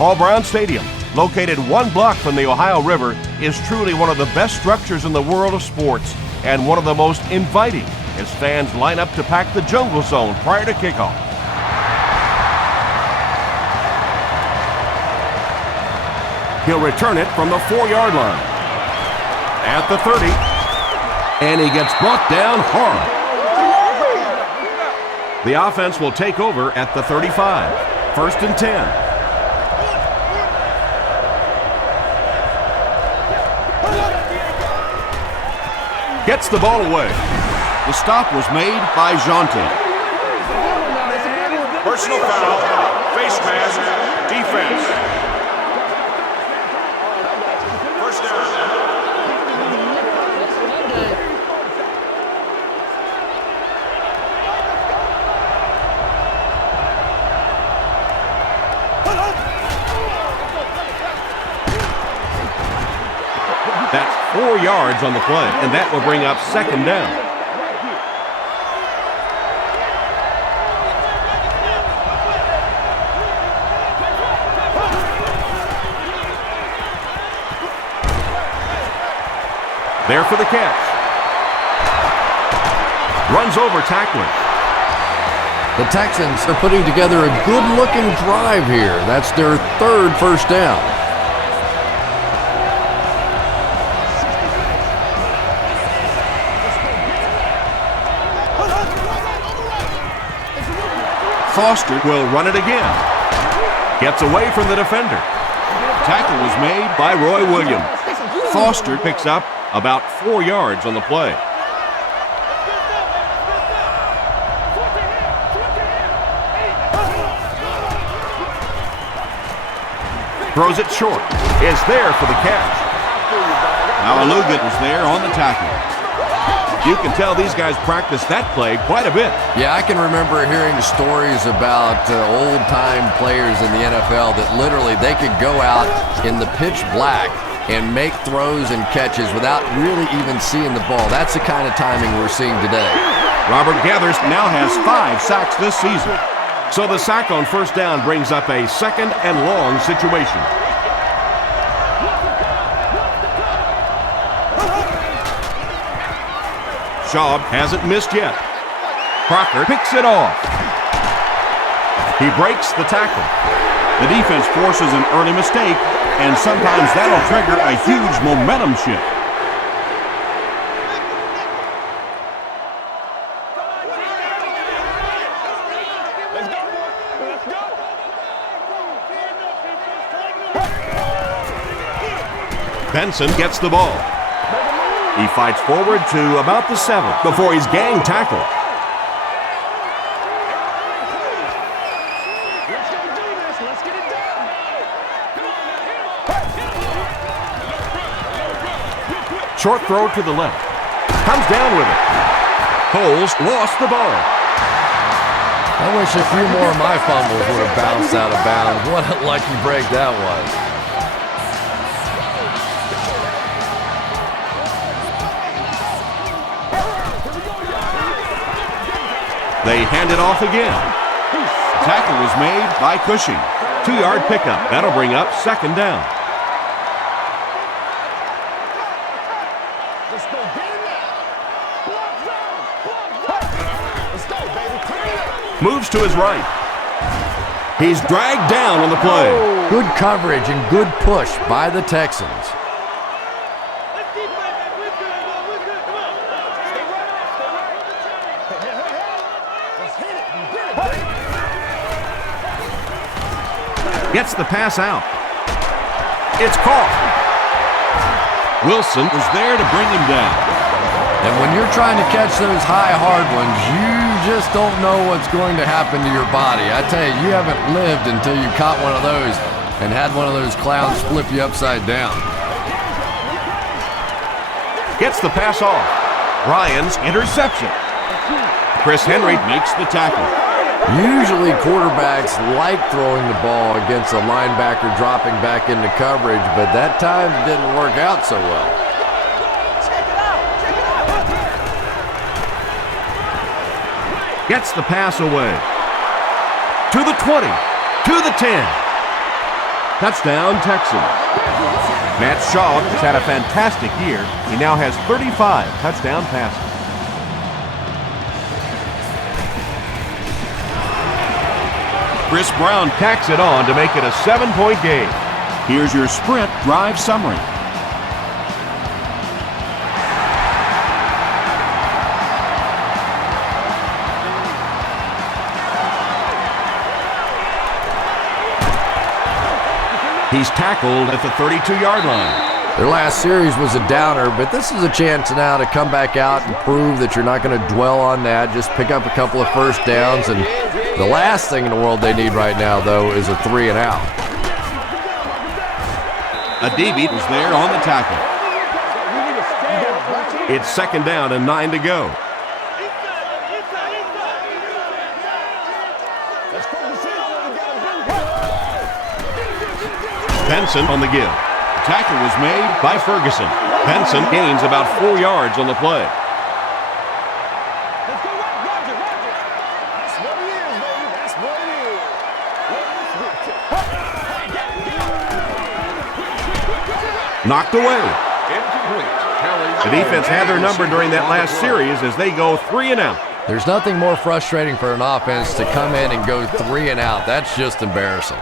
Paul Brown Stadium, located 1 block from the Ohio River, is truly one of the best structures in the world of sports and one of the most inviting as fans line up to pack the jungle zone prior to kickoff. He'll return it from the 4-yard line. At the 30, and he gets brought down hard. The offense will take over at the 35. 1st and 10. Gets the ball away. The stop was made by Jonte. Personal foul, face mask, defense. First down. That's 4 yards on the play, and that will bring up 2nd down. There for the catch. Runs over tacklers. The Texans are putting together a good-looking drive here. That's their 3rd first down. Foster will run it again. Gets away from the defender. Tackle was made by Roy Williams. Foster picks up about 4 yards on the play. Throws it short. Is there for the catch. Now Alugat is there on the tackle. You can tell these guys practice that play quite a bit. Yeah, I can remember hearing stories about old-time players in the NFL that literally they could go out in the pitch black and make throws and catches without really even seeing the ball. That's the kind of timing we're seeing today. Robert Gathers now has 5 sacks this season. So the sack on 1st down brings up a 2nd and long situation. Schaub hasn't missed yet. Crocker picks it off. He breaks the tackle. The defense forces an early mistake, and sometimes that'll trigger a huge momentum shift. Benson gets the ball. He fights forward to about the 7 before he's gang tackled. Short throw to the left. Comes down with it. Coles lost the ball. I wish a few more of my fumbles would have bounced out of bounds. What a lucky break that was. They hand it off again. Tackle was made by Cushing. 2-yard pickup. That'll bring up 2nd down. Moves to his right. He's dragged down on the play. Good coverage and good push by the Texans. Gets the pass out. It's caught. Wilson is there to bring him down. And when you're trying to catch those high, hard ones, you just don't know what's going to happen to your body. I tell you, you haven't lived until you caught one of those and had one of those clowns flip you upside down. Gets the pass off. Ryan's interception. Chris Henry makes the tackle. Usually quarterbacks like throwing the ball against a linebacker dropping back into coverage, but that time didn't work out so well. Gets the pass away. To the 20, to the 10. Touchdown, Texans. Matt Shaw has had a fantastic year. He now has 35 touchdown passes. Chris Brown tacks it on to make it a 7-point game. Here's your sprint drive summary. He's tackled at the 32-yard line. Their last series was a downer, but this is a chance now to come back out and prove that you're not going to dwell on that. Just pick up a couple of first downs, and the last thing in the world they need right now, though, is a 3-and-out. Adibi was there on the tackle. It's 2nd down and 9 to go. Benson on the give. Tackle was made by Ferguson. Benson gains about 4 yards on the play. Knocked away. The defense had their number during that last series as they go 3-and-out. There's nothing more frustrating for an offense to come in and go 3-and-out. That's just embarrassing.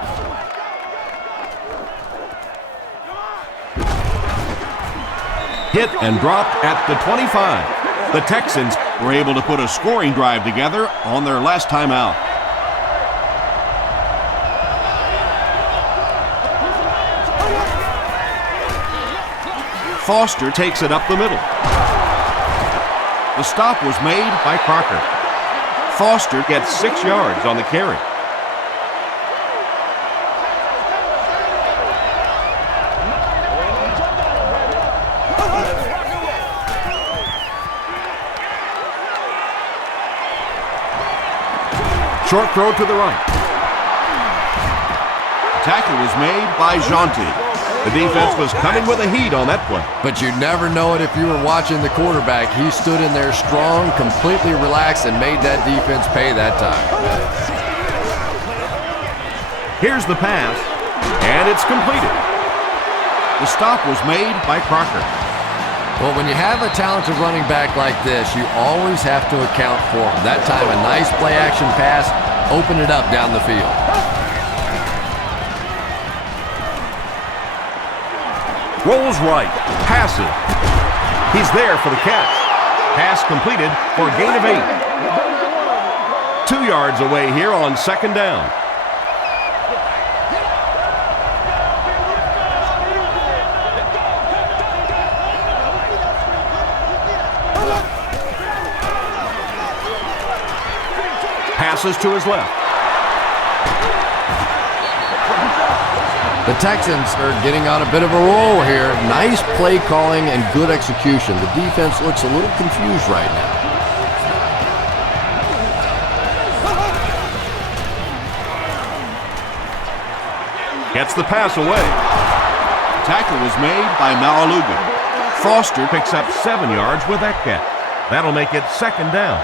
Hit and dropped at the 25. The Texans were able to put a scoring drive together on their last time out. Foster takes it up the middle. The stop was made by Crocker. Foster gets 6 yards on the carry. Short throw to the right. Tackle was made by Jonte. The defense was coming with a heat on that play. But you'd never know it if you were watching the quarterback. He stood in there strong, completely relaxed, and made that defense pay that time. Here's the pass, and it's completed. The stop was made by Crocker. Well, when you have a talented running back like this, you always have to account for him. That time, a nice play-action pass opened it up down the field. Rolls right, passes. He's there for the catch. Pass completed for a gain of 8. 2 yards away here on 2nd down. Passes to his left. The Texans are getting on a bit of a roll here. Nice play calling and good execution. The defense looks a little confused right now. Gets the pass away. Tackle was made by Malaluga. Foster picks up 7 yards with that catch. That'll make it 2nd down.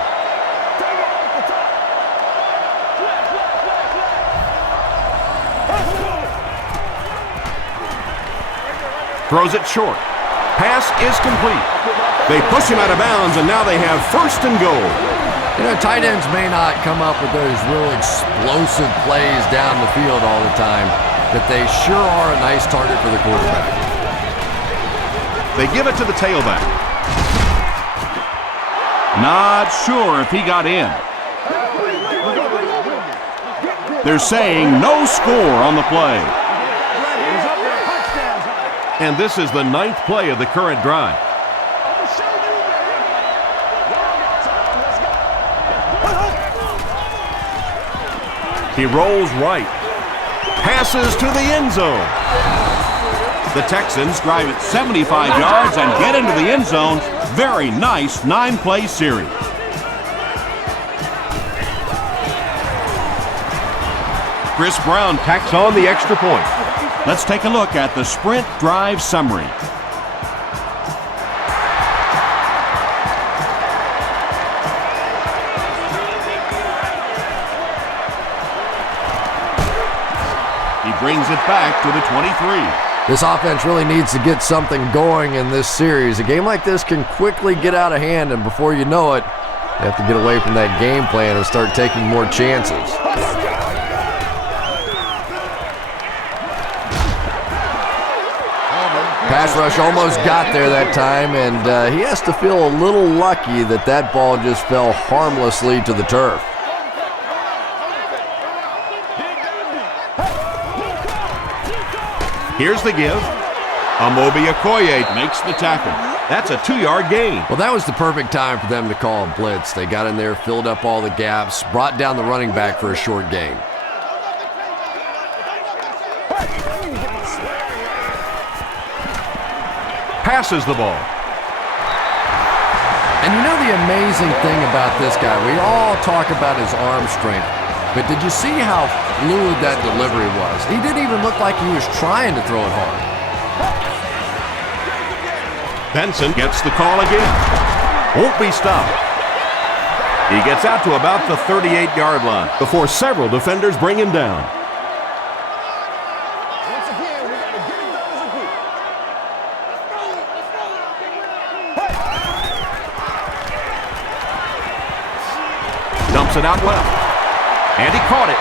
Throws it short. Pass is complete. They push him out of bounds, and now they have 1st and goal. You know, tight ends may not come up with those real explosive plays down the field all the time, but they sure are a nice target for the quarterback. They give it to the tailback. Not sure if he got in. They're saying no score on the play. And this is the 9th play of the current drive. He rolls right. Passes to the end zone. The Texans drive it 75 yards and get into the end zone. Very nice 9-play series. Chris Brown tacks on the extra point. Let's take a look at the sprint drive summary. He brings it back to the 23. This offense really needs to get something going in this series. A game like this can quickly get out of hand, and before you know it, you have to get away from that game plan and start taking more chances. Pass rush almost got there that time, and he has to feel a little lucky that that ball just fell harmlessly to the turf. Here's the give. Amobi Okoye makes the tackle. That's a 2-yard gain. Well, that was the perfect time for them to call a blitz. They got in there, filled up all the gaps, brought down the running back for a short gain. Passes the ball. And you know the amazing thing about this guy, we all talk about his arm strength, but did you see how fluid that delivery was? He didn't even look like he was trying to throw it hard. Benson gets the call again. Won't be stopped. He gets out to about the 38-yard line before several defenders bring him down. Dumps it out left. And he caught it.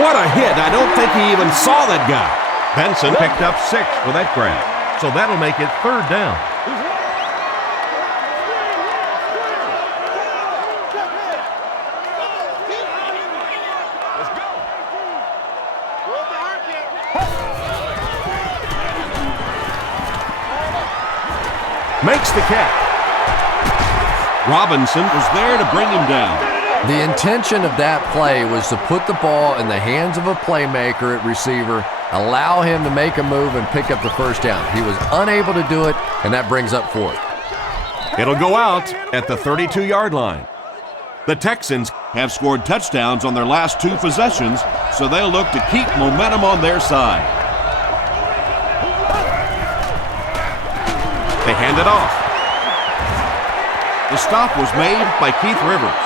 What a hit. I don't think he even saw that guy. Benson picked up 6 for that grab. So that'll make it 3rd down. Makes the catch. Robinson was there to bring him down. The intention of that play was to put the ball in the hands of a playmaker at receiver, allow him to make a move and pick up the first down. He was unable to do it, and that brings up 4th. It'll go out at the 32-yard line. The Texans have scored touchdowns on their last 2 possessions, so they'll look to keep momentum on their side. They hand it off. The stop was made by Keith Rivers.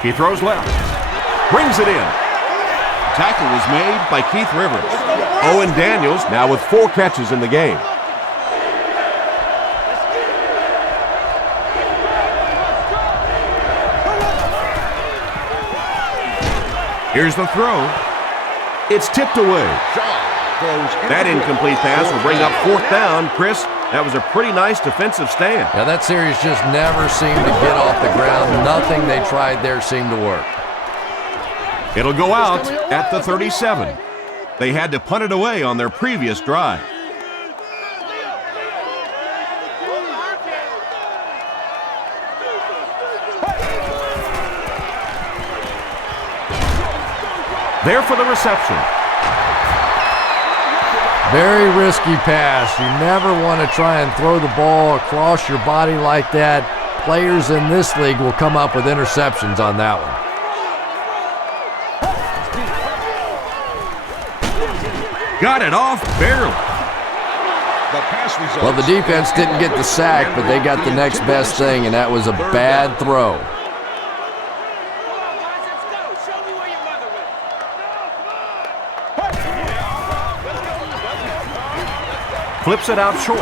He throws left. Brings it in. Tackle was made by Keith Rivers. Owen Daniels now with 4 catches in the game. Here's the throw. It's tipped away. That incomplete pass will bring up 4th down. Chris, that was a pretty nice defensive stand. Yeah, that series just never seemed to get off the ground. Nothing they tried there seemed to work. It'll go out at the 37. They had to punt it away on their previous drive. There for the reception. Very risky pass. You never want to try and throw the ball across your body like that. Players in this league will come up with interceptions on that one. Got it off barely. Well, the defense didn't get the sack, but they got the next best thing, and that was a bad throw. Flips it out short.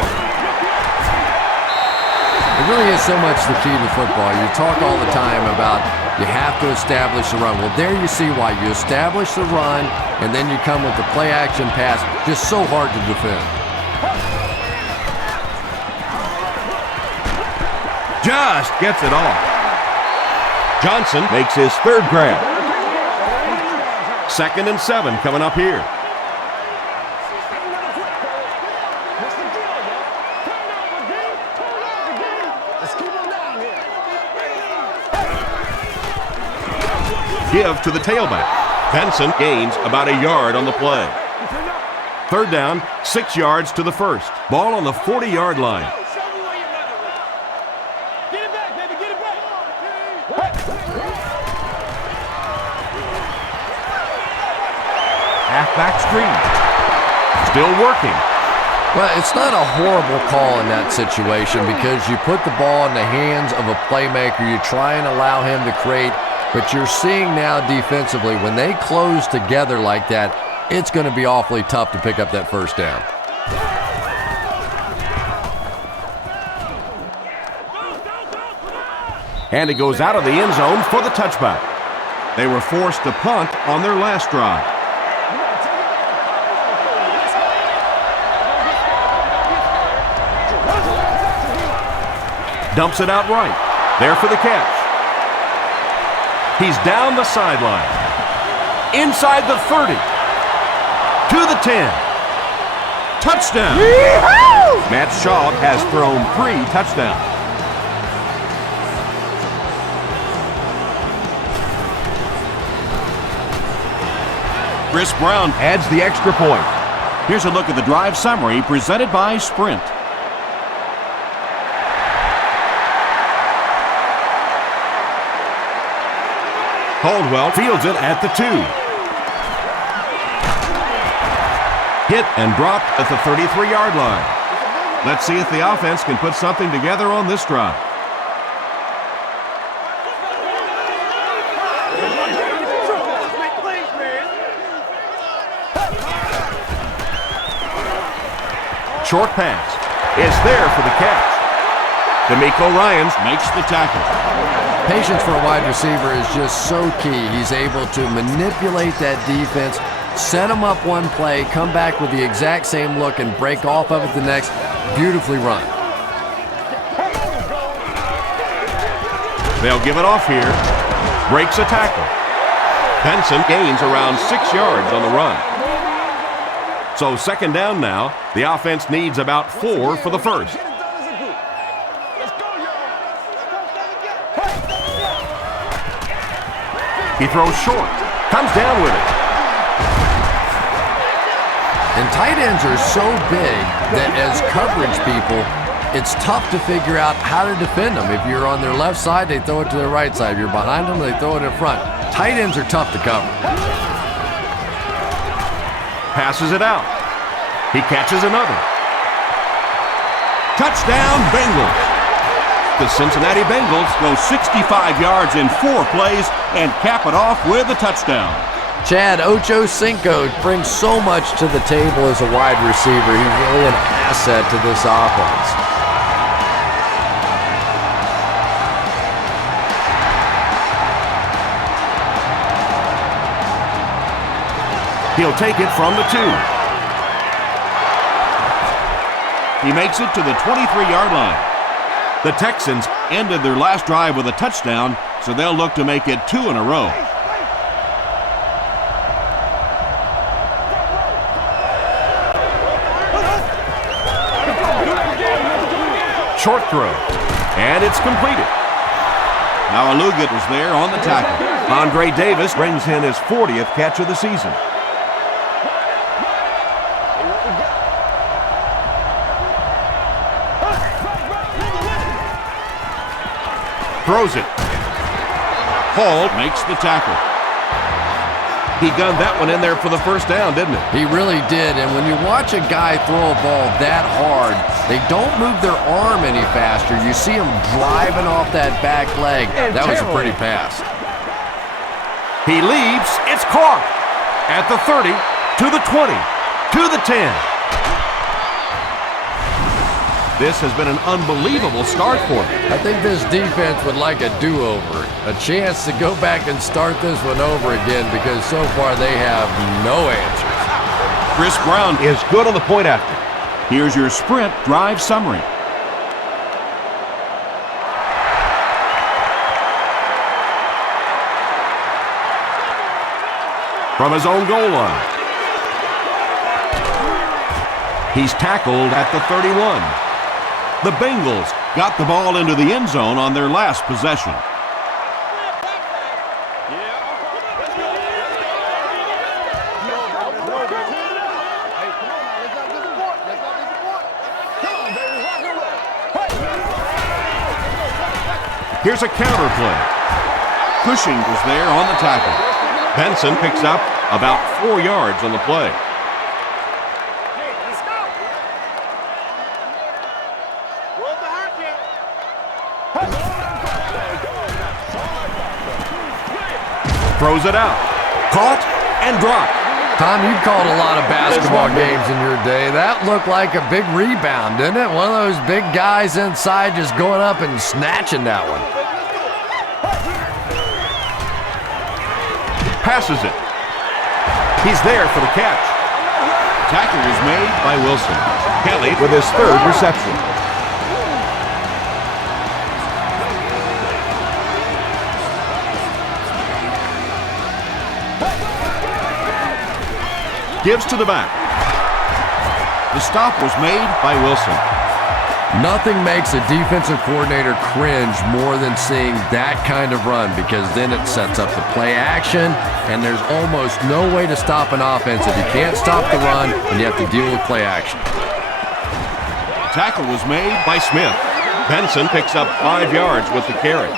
It really is so much the key to football. You talk all the time about you have to establish the run. Well, there you see why. You establish the run, and then you come with the play-action pass. Just so hard to defend. Just gets it off. Johnson makes his 3rd grab. 2nd and 7 coming up here. Give to the tailback. Benson gains about a yard on the play. 3rd down, 6 yards to the 1st. Ball on the 40-yard line. Halfback screen. Still working. Well, it's not a horrible call in that situation because you put the ball in the hands of a playmaker. You try and allow him to create, but you're seeing now defensively, when they close together like that, it's going to be awfully tough to pick up that first down. And it goes out of the end zone for the touchback. They were forced to punt on their last drive. Dumps it out right. There for the catch. He's down the sideline. Inside the 30. To the 10. Touchdown. Yee-hoo! Matt Schaub has thrown 3 touchdowns. Chris Brown adds the extra point. Here's a look at the drive summary presented by Sprint. Caldwell fields it at the 2. Hit and dropped at the 33-yard line. Let's see if the offense can put something together on this drive. Short pass is there for the catch. D'Amico Ryans makes the tackle. Patience for a wide receiver is just so key. He's able to manipulate that defense, set them up one play, come back with the exact same look, and break off of it the next. Beautifully run. They'll give it off here. Breaks a tackle. Benson gains around 6 yards on the run. So second down now. The offense needs about 4 for the first. He throws short. Comes down with it. And tight ends are so big that as coverage people, it's tough to figure out how to defend them. If you're on their left side, they throw it to their right side. If you're behind them, they throw it in front. Tight ends are tough to cover. Passes it out. He catches another. Touchdown, Bengals. The Cincinnati Bengals go 65 yards in 4 plays and cap it off with a touchdown. Chad Ochocinco brings so much to the table as a wide receiver. He's really an asset to this offense. He'll take it from the 2. He makes it to the 23-yard line. The Texans ended their last drive with a touchdown, so they'll look to make it 2 in a row. Short throw, and it's completed. Now Alugat was there on the tackle. Andre Davis brings in his 40th catch of the season. Throws it. Hall makes the tackle. He gunned that one in there for the first down, didn't it? He really did, and when you watch a guy throw a ball that hard, they don't move their arm any faster. You see him driving off that back leg. That was a pretty pass. He leaves. It's caught. At the 30, to the 20, to the 10. This has been an unbelievable start for them. I think this defense would like a do-over, a chance to go back and start this one over again because so far they have no answers. Chris Brown is good on the point after. Here's your Sprint drive summary. From his own goal line. He's tackled at the 31. The Bengals got the ball into the end zone on their last possession. Here's a counter play. Cushing was there on the tackle. Benson picks up about 4 yards on the play. Throws it out. Caught and dropped. Tom, you called a lot of basketball games in your day. That looked like a big rebound, didn't it? One of those big guys inside just going up and snatching that one. Passes it. He's there for the catch. Tackle is made by Wilson. Kelly with his third reception. Gives to the back. The stop was made by Wilson. Nothing makes a defensive coordinator cringe more than seeing that kind of run, because then it sets up the play action, and there's almost no way to stop an offense if you can't stop the run and you have to deal with play action. Tackle was made by Smith. Benson picks up 5 yards with the carry.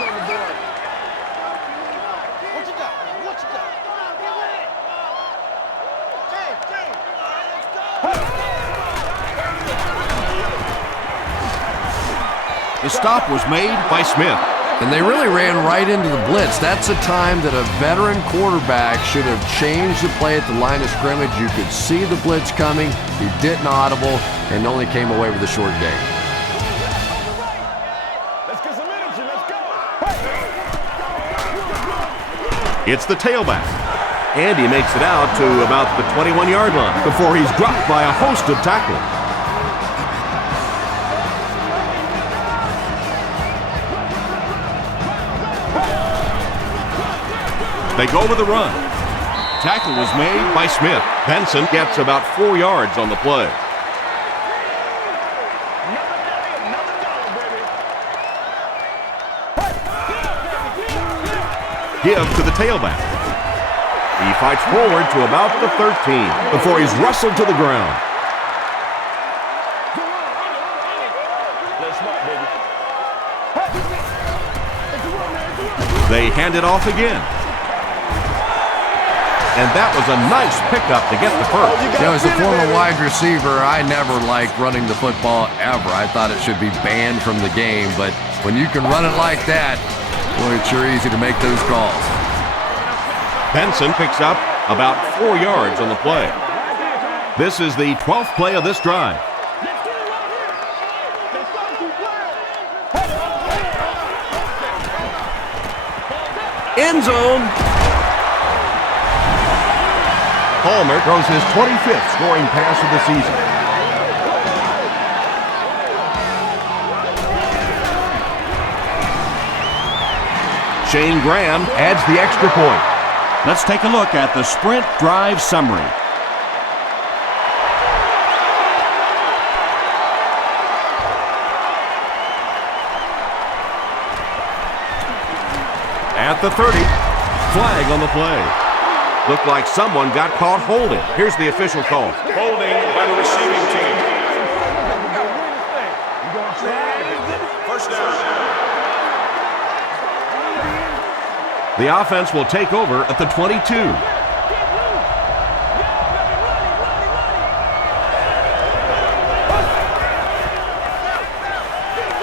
The stop was made by Smith. And they really ran right into the blitz. That's a time that a veteran quarterback should have changed the play at the line of scrimmage. You could see the blitz coming. He didn't audible and only came away with a short gain. Let's get some energy. Let's go. It's the tailback. And he makes it out to about the 21-yard line before he's dropped by a host of tacklers. They go with the run. Tackle was made by Smith. Benson gets about 4 yards on the play. Give to the tailback. He fights forward to about the 13 before he's wrestled to the ground. They hand it off again. And that was a nice pickup to get the first. You know, as a former wide receiver, I never liked running the football ever. I thought it should be banned from the game, but when you can run it like that, boy, it's sure easy to make those calls. Benson picks up about 4 yards on the play. This is the 12th play of this drive. End zone. Palmer throws his 25th scoring pass of the season. Shane Graham adds the extra point. Let's take a look at the sprint drive summary. At the 30, flag on the play. Looked like someone got caught holding. Here's the official call. Holding by the receiving team. First down. The offense will take over at the 22.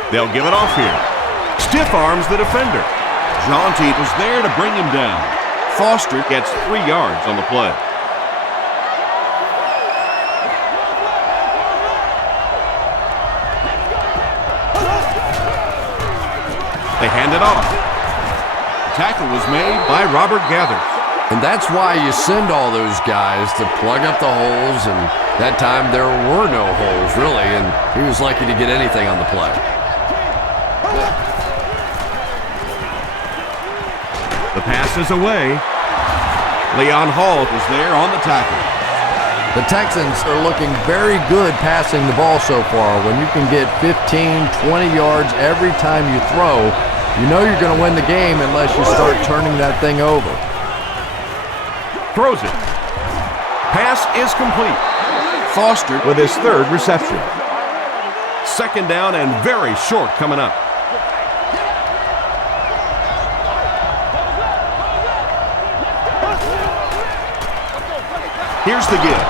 They'll give it off here. Stiff arms the defender. Jaunty was there to bring him down. Foster gets 3 yards on the play. They hand it off. The tackle was made by Robert Gathers. And that's why you send all those guys to plug up the holes, and that time there were no holes, really, and he was lucky to get anything on the play. The pass is away. Leon Hall is there on the tackle. The Texans are looking very good passing the ball so far. When you can get 15, 20 yards every time you throw, you know you're going to win the game unless you start turning that thing over. Throws it. Pass is complete. Foster with his third reception. Second down and very short coming up. Here's the give.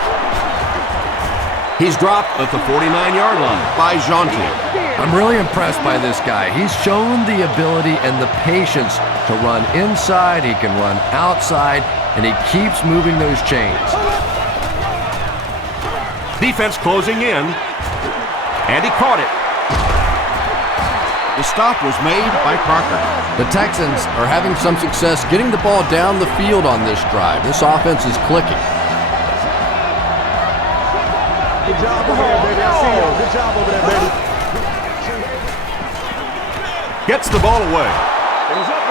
He's dropped at the 49-yard line by Jaunty. I'm really impressed by this guy. He's shown the ability and the patience to run inside, he can run outside, and he keeps moving those chains. Defense closing in, and he caught it. The stop was made by Crocker. The Texans are having some success getting the ball down the field on this drive. This offense is clicking. Good job over there, baby. I see you. Good job over there, baby. Gets the ball away.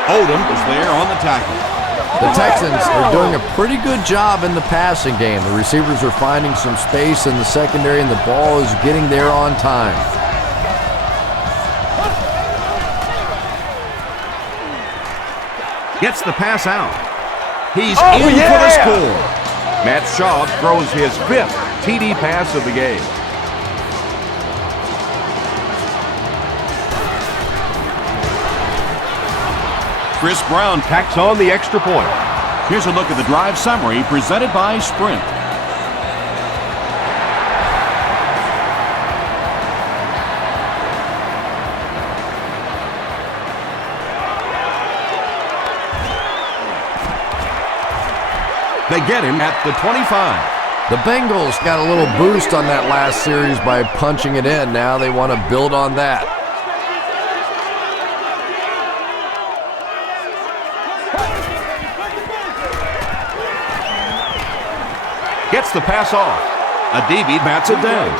Odom is there on the tackle. The Texans are doing a pretty good job in the passing game. The receivers are finding some space in the secondary, and the ball is getting there on time. Gets the pass out. He's in for the score. Matt Schaub throws his 5th TD pass of the game. Chris Brown tacks on the extra point. Here's a look at the drive summary presented by Sprint. They get him at the 25. The Bengals got a little boost on that last series by punching it in. Now they want to build on that. Gets the pass off. Adibi bats it down.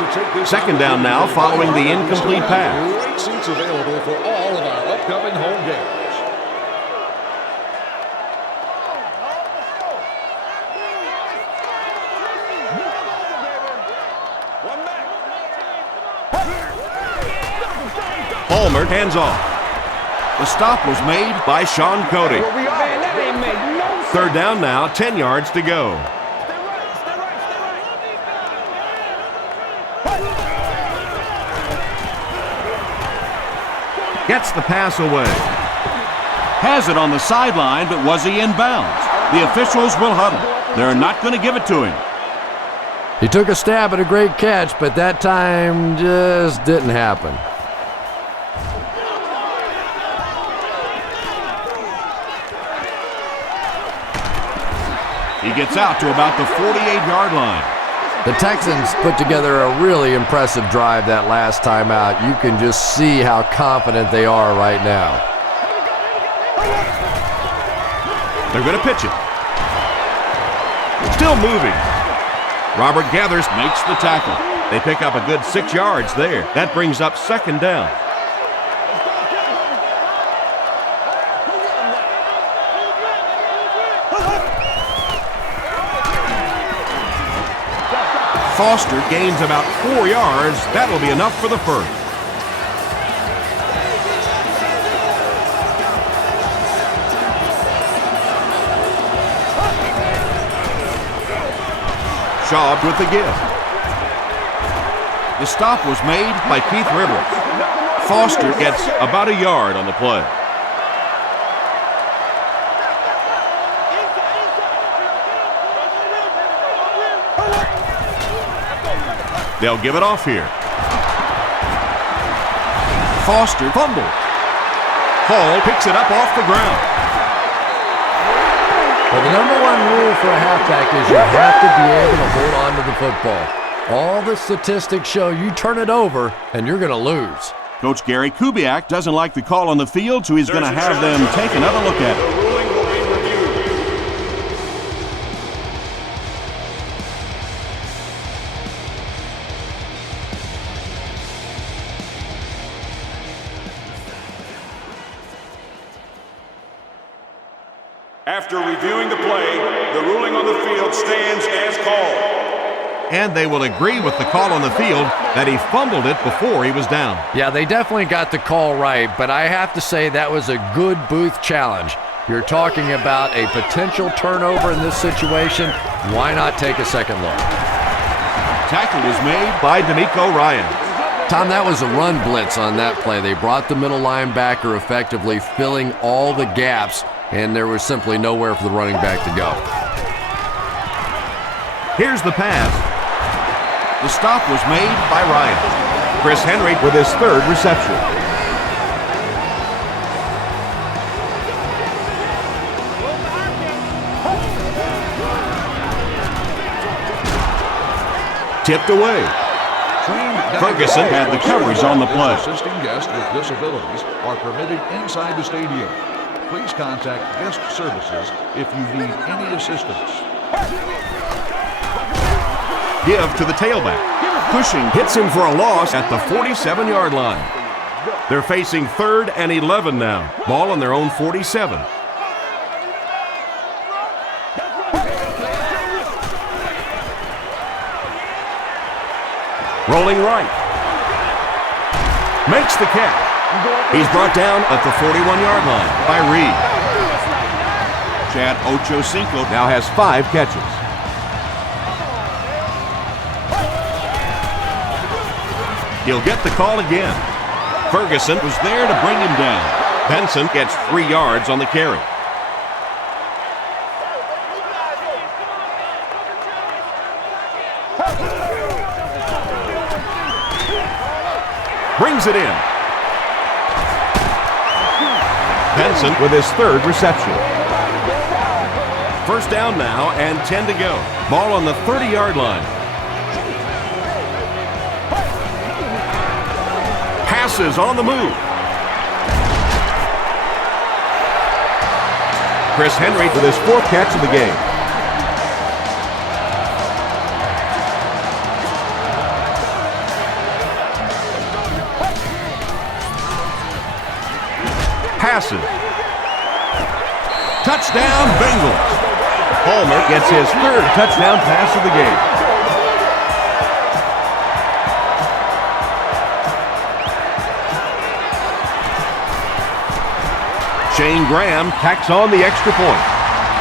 2nd down now following the incomplete pass. Great seats available for all of our upcoming home games. Palmer hands off. The stop was made by Sean Cody. 3rd down now, 10 yards to go. Gets the pass away. Has it on the sideline, but was he in bounds? The officials will huddle. They're not going to give it to him. He took a stab at a great catch, but that time just didn't happen. He gets out to about the 48-yard line. The Texans put together a really impressive drive that last time out. You can just see how confident they are right now. They're going to pitch it. Still moving. Robert Gathers makes the tackle. They pick up a good 6 yards there. That brings up 2nd down. Foster gains about 4 yards. That'll be enough for the 1st. Schaub with the give. The stop was made by Keith Rivers. Foster gets about a yard on the play. They'll give it off here. Foster fumbles. Hall picks it up off the ground. Well, the number one rule for a halfback is you have to be able to hold on to the football. All the statistics show you turn it over and you're going to lose. Coach Gary Kubiak doesn't like the call on the field, so he's going to have them take another look at it. After reviewing the play, the ruling on the field stands as called. And they will agree with the call on the field that he fumbled it before he was down. Yeah, they definitely got the call right, but I have to say that was a good Booth challenge. You're talking about a potential turnover in this situation. Why not take a second look? Tackle was made by D'Amico Ryan. Tom, that was a run blitz on that play. They brought the middle linebacker effectively filling all the gaps, and there was simply nowhere for the running back to go. Here's the pass. The stop was made by Ryan. Chris Henry with his 3rd reception. Tipped away. Ferguson had the coverage on the play. Assisting guests with disabilities are permitted inside the stadium. Please contact guest services if you need any assistance. Give to the tailback. Cushing hits him for a loss at the 47-yard line. They're facing 3rd and 11 now. Ball on their own 47. Rolling right. Makes the catch. He's brought down at the 41-yard line by Reed. Chad Ochocinco now has 5 catches. He'll get the call again. Ferguson was there to bring him down. Benson gets 3 yards on the carry. Brings it in. Benson with his 3rd reception. First down now and 10 to go. Ball on the 30-yard line. Passes on the move. Chris Henry with his 4th catch of the game. Passes. Touchdown, Bengals. Palmer gets his 3rd touchdown pass of the game. Shane Graham tacks on the extra point.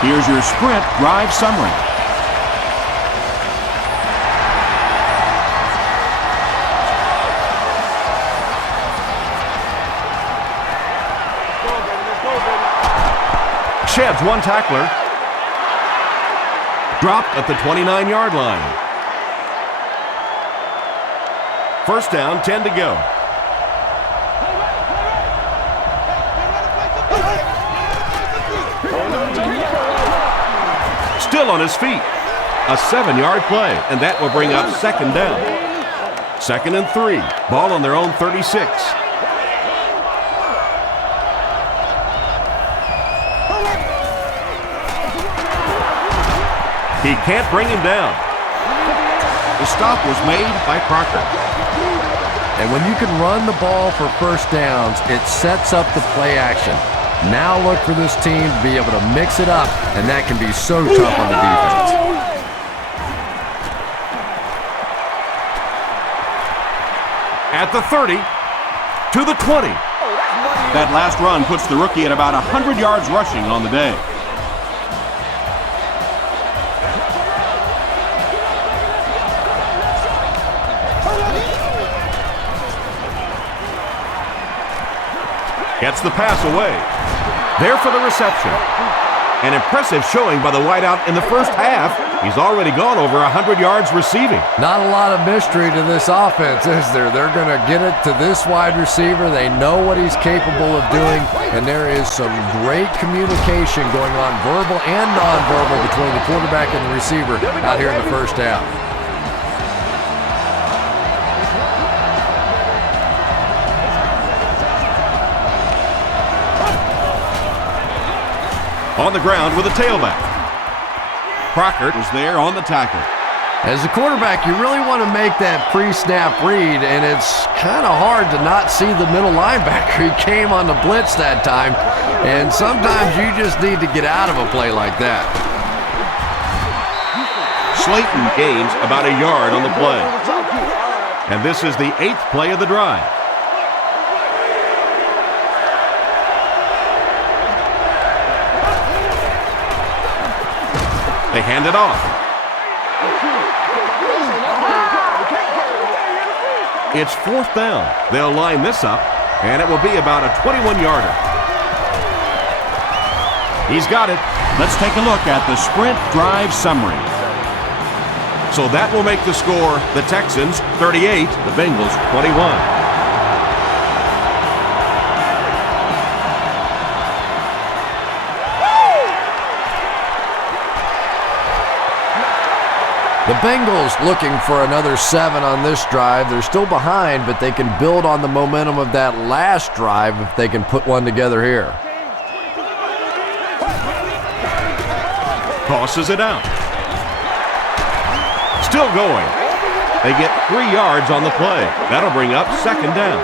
Here's your sprint drive summary. Sheds 1 tackler. Dropped at the 29-yard line. First down, 10 to go. Still on his feet. A 7-yard play, and that will bring up 2nd down. 2nd and 3. Ball on their own 36. He can't bring him down. The stop was made by Crocker. And when you can run the ball for first downs, it sets up the play action. Now look for this team to be able to mix it up, and that can be so tough on the defense. At the 30, to the 20. That last run puts the rookie at about 100 yards rushing on the day. Gets the pass away. There for the reception. An impressive showing by the wideout in the first half. He's already gone over 100 yards receiving. Not a lot of mystery to this offense, is there? They're going to get it to this wide receiver. They know what he's capable of doing, and there is some great communication going on, verbal and nonverbal, between the quarterback and the receiver out here in the first half. On the ground with a tailback. Crocker was there on the tackle. As a quarterback, you really want to make that pre-snap read, and it's kind of hard to not see the middle linebacker. He came on the blitz that time, and sometimes you just need to get out of a play like that. Slayton gains about a yard on the play. And this is the 8th play of the drive. They hand it off. It's 4th down. They'll line this up, and it will be about a 21-yarder. He's got it. Let's take a look at the sprint drive summary. So that will make the score the Texans 38, the Bengals 21. The The Bengals looking for another 7 on this drive. They're still behind, but they can build on the momentum of that last drive if they can put one together here. Tosses it out. Still going. They get 3 yards on the play. That'll bring up 2nd down.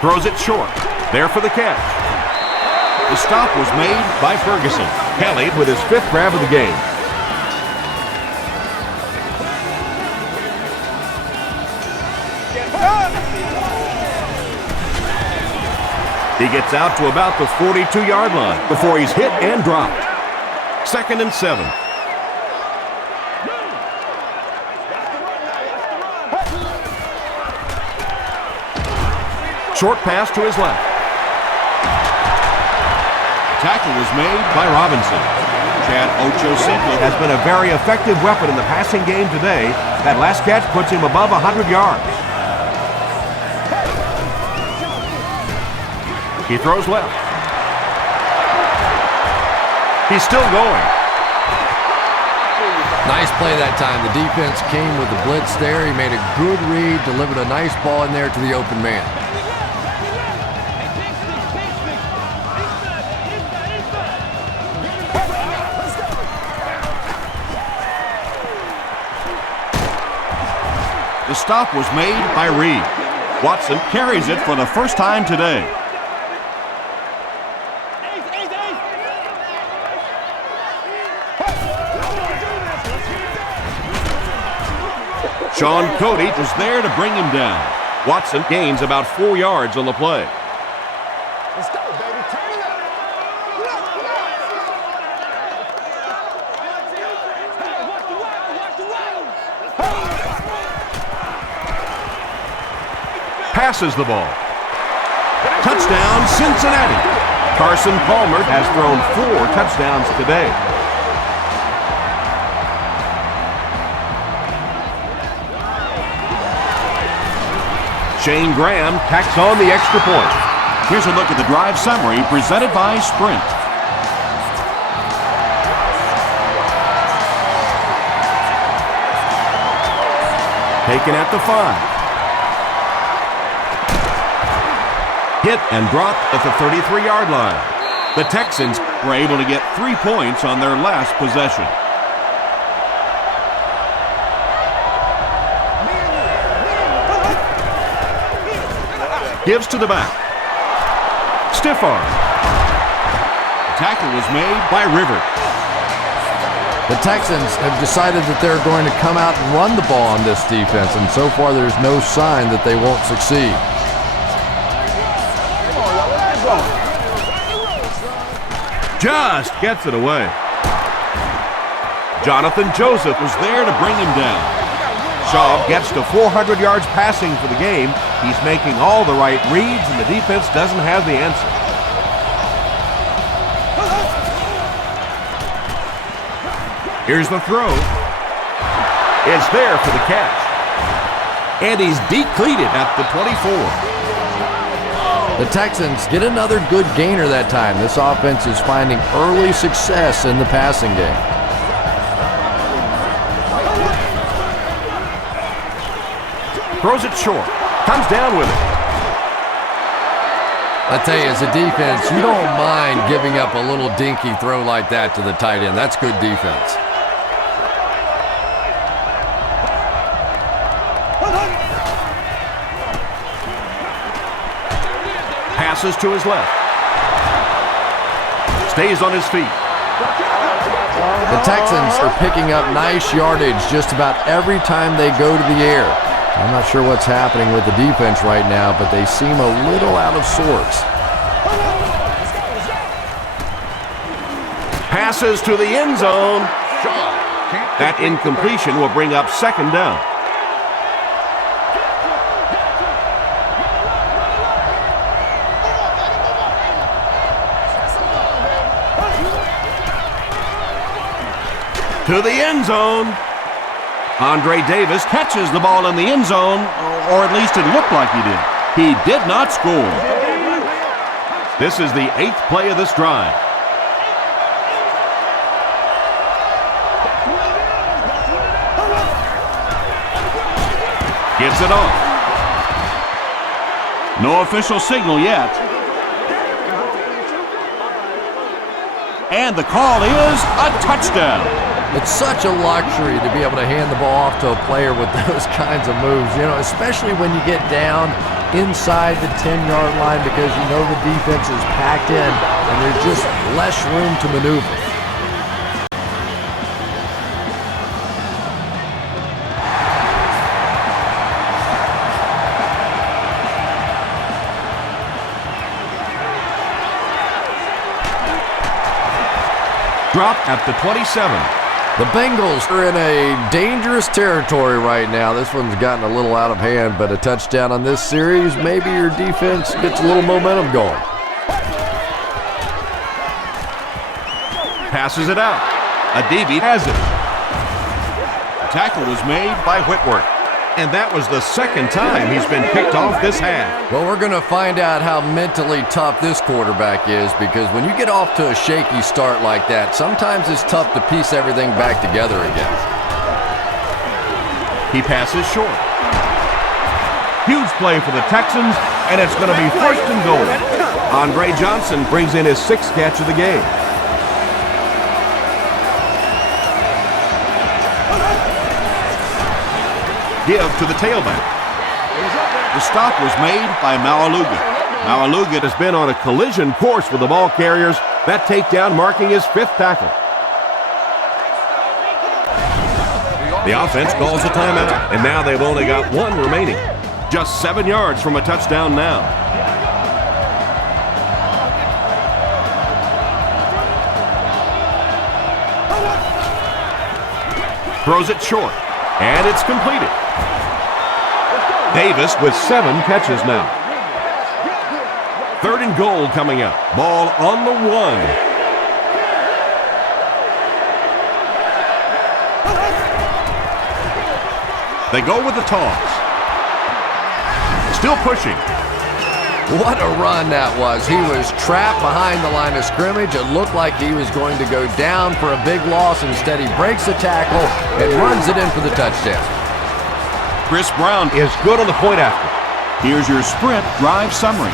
Throws it short. There for the catch. The stop was made by Ferguson. Kelly with his 5th grab of the game. He gets out to about the 42-yard line before he's hit and dropped. 2nd and 7. Short pass to his left. Tackle was made by Robinson. Chad Ochocinco has been a very effective weapon in the passing game today. That last catch puts him above 100 yards. He throws left. He's still going. Nice play that time. The defense came with the blitz there. He made a good read, delivered a nice ball in there to the open man. The stop was made by Reed. Watson carries it for the first time today. Sean Cody was there to bring him down. Watson gains about 4 yards on the play. Let's go, baby. Turn it up. Passes the ball. Touchdown, Cincinnati. Carson Palmer has thrown 4 touchdowns today. Shane Graham tacks on the extra point. Here's a look at the drive summary presented by Sprint. Taken at the 5. Hit and dropped at the 33-yard line. The Texans were able to get 3 points on their last possession. Gives to the back. Stiff arm. The tackle was made by Rivers. The Texans have decided that they're going to come out and run the ball on this defense, and so far there's no sign that they won't succeed. Just gets it away. Jonathan Joseph was there to bring him down. Shaw gets to 400 yards passing for the game. He's making all the right reads, and the defense doesn't have the answer. Here's the throw. It's there for the catch. And he's decleated at the 24. The Texans get another good gainer that time. This offense is finding early success in the passing game. Throws it short. Comes down with it. I tell you, as a defense, you don't mind giving up a little dinky throw like that to the tight end. That's good defense. Passes to his left. Stays on his feet. The Texans are picking up nice yardage just about every time they go to the air. I'm not sure what's happening with the defense right now, but they seem a little out of sorts. Passes to the end zone. That incompletion will bring up 2nd down. To the end zone. Andre Davis catches the ball in the end zone, or at least it looked like he did. He did not score. This is the 8th play of this drive. Gets it off. No official signal yet. And the call is a touchdown. It's such a luxury to be able to hand the ball off to a player with those kinds of moves, you know, especially when you get down inside the 10-yard line because you know the defense is packed in and there's just less room to maneuver. Dropped at the 27. The Bengals are in a dangerous territory right now. This one's gotten a little out of hand, but a touchdown on this series, maybe your defense gets a little momentum going. Passes it out. Adibi has it. The tackle was made by Whitworth. And that was the second time he's been picked off this half. Well, we're going to find out how mentally tough this quarterback is, because when you get off to a shaky start like that, sometimes it's tough to piece everything back together again. He passes short. Huge play for the Texans, and it's going to be 1st and goal. Andre Johnson brings in his 6th catch of the game. Give to the tailback. The stop was made by Malaluga. Malaluga has been on a collision course with the ball carriers. That takedown marking his 5th tackle. The offense calls a timeout, and now they've only got 1 remaining. Just 7 yards from a touchdown now. Throws it short, and it's completed. Davis with 7 catches now. 3rd and goal coming up. Ball on the 1. They go with the toss. Still pushing. What a run that was. He was trapped behind the line of scrimmage. It looked like he was going to go down for a big loss. Instead, he breaks the tackle and runs it in for the touchdown. Chris Brown is good on the point after. Here's your sprint drive summary.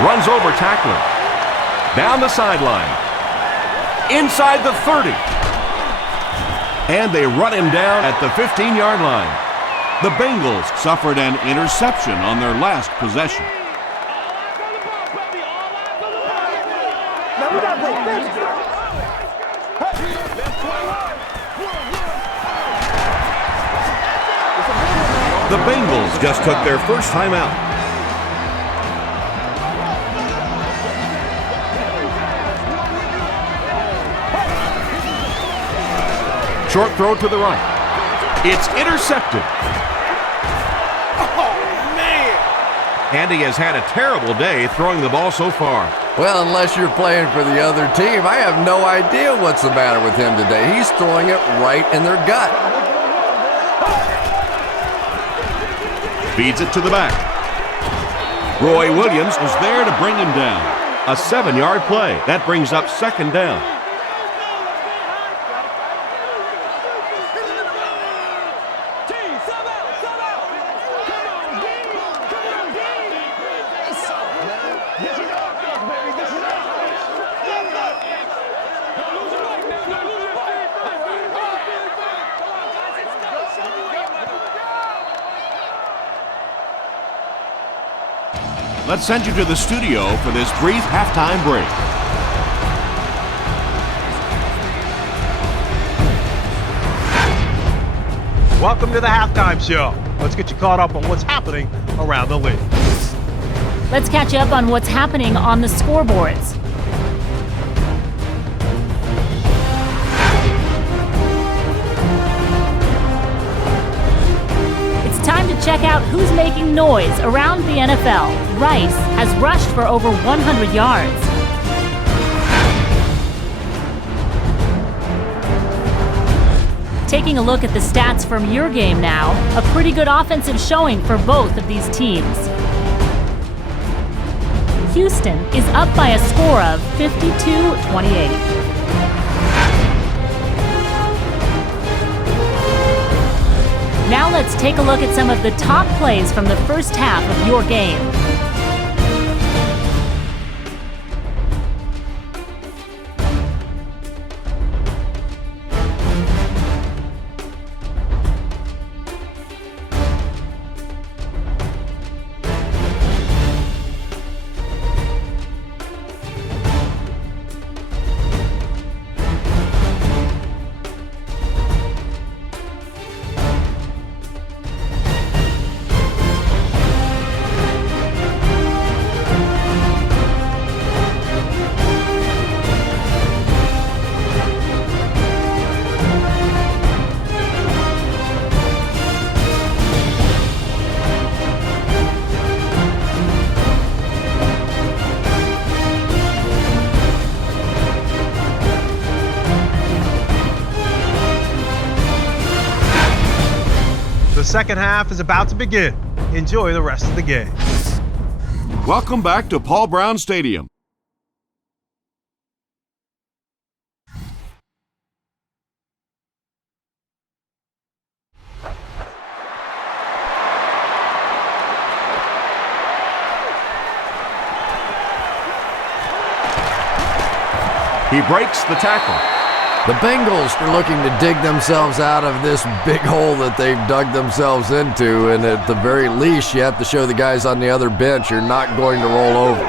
Runs over tackler. Down the sideline. Inside the 30. And they run him down at the 15-yard line. The Bengals suffered an interception on their last possession. The Bengals just took their first time out. Short throw to the right. It's intercepted. And he has had a terrible day throwing the ball so far. Well, unless you're playing for the other team, I have no idea what's the matter with him today. He's throwing it right in their gut. Feeds it to the back. Roy Williams is there to bring him down. A 7-yard play. That brings up 2nd down. Let's send you to the studio for this brief halftime break. Welcome to the halftime show. Let's get you caught up on what's happening around the league. Let's catch up on what's happening on the scoreboards. It's time to check check out who's making noise around the NFL. Rice has rushed for over 100 yards. Taking a look at the stats from your game now, a pretty good offensive showing for both of these teams. Houston is up by a score of 52-28. Now let's take a look at some of the top plays from the first half of your game. The second half is about to begin. Enjoy the rest of the game. Welcome back to Paul Brown Stadium. He breaks the tackle. The Bengals are looking to dig themselves out of this big hole that they've dug themselves into, and at the very least, you have to show the guys on the other bench you're not going to roll over.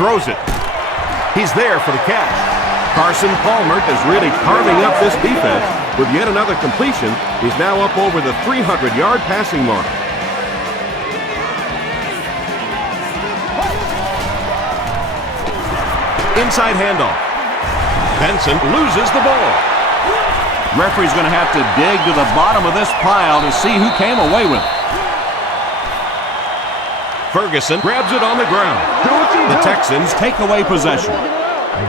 Throws it. He's there for the catch. Carson Palmer is really carving up this defense with yet another completion. He's now up over the 300-yard passing mark. Inside handoff. Benson loses the ball. Referee's going to have to dig to the bottom of this pile to see who came away with it. Ferguson grabs it on the ground. The Texans take away possession.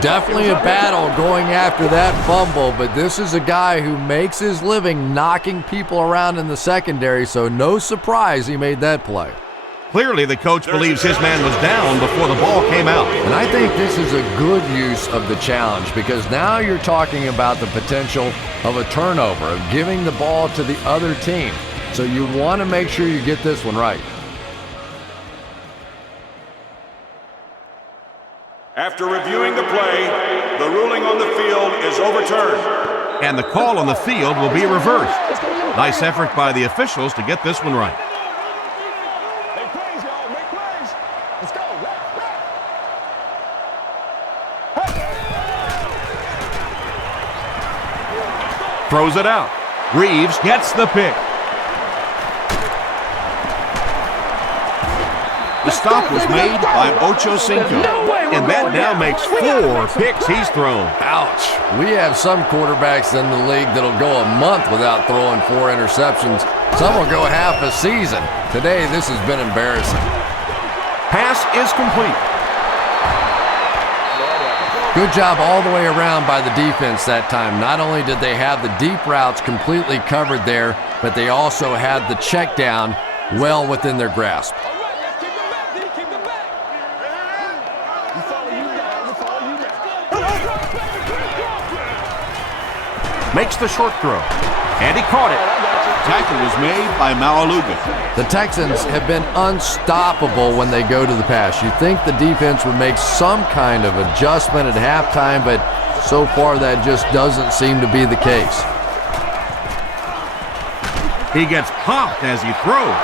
Definitely a battle going after that fumble, but this is a guy who makes his living knocking people around in the secondary, so no surprise he made that play. Clearly, the coach believes his man was down before the ball came out. And I think this is a good use of the challenge, because now you're talking about the potential of a turnover, of giving the ball to the other team. So you want to make sure you get this one right. After reviewing the play, the ruling on the field is overturned. And the call on the field will be reversed. Nice effort by the officials to get this one right. Throws it out. Reeves gets the pick. The stop was made by Ocho Cinco, and that now makes 4 picks he's thrown. Ouch. We have some quarterbacks in the league that'll go a month without throwing 4 interceptions. Some will go half a season. Today, this has been embarrassing. Pass is complete. Good job all the way around by the defense that time. Not only did they have the deep routes completely covered there, but they also had the check down well within their grasp. Makes the short throw, and he caught it. Tackle was made by Maualuga. The Texans have been unstoppable when they go to the pass. You'd think the defense would make some kind of adjustment at halftime, but so far that just doesn't seem to be the case. He gets popped as he throws.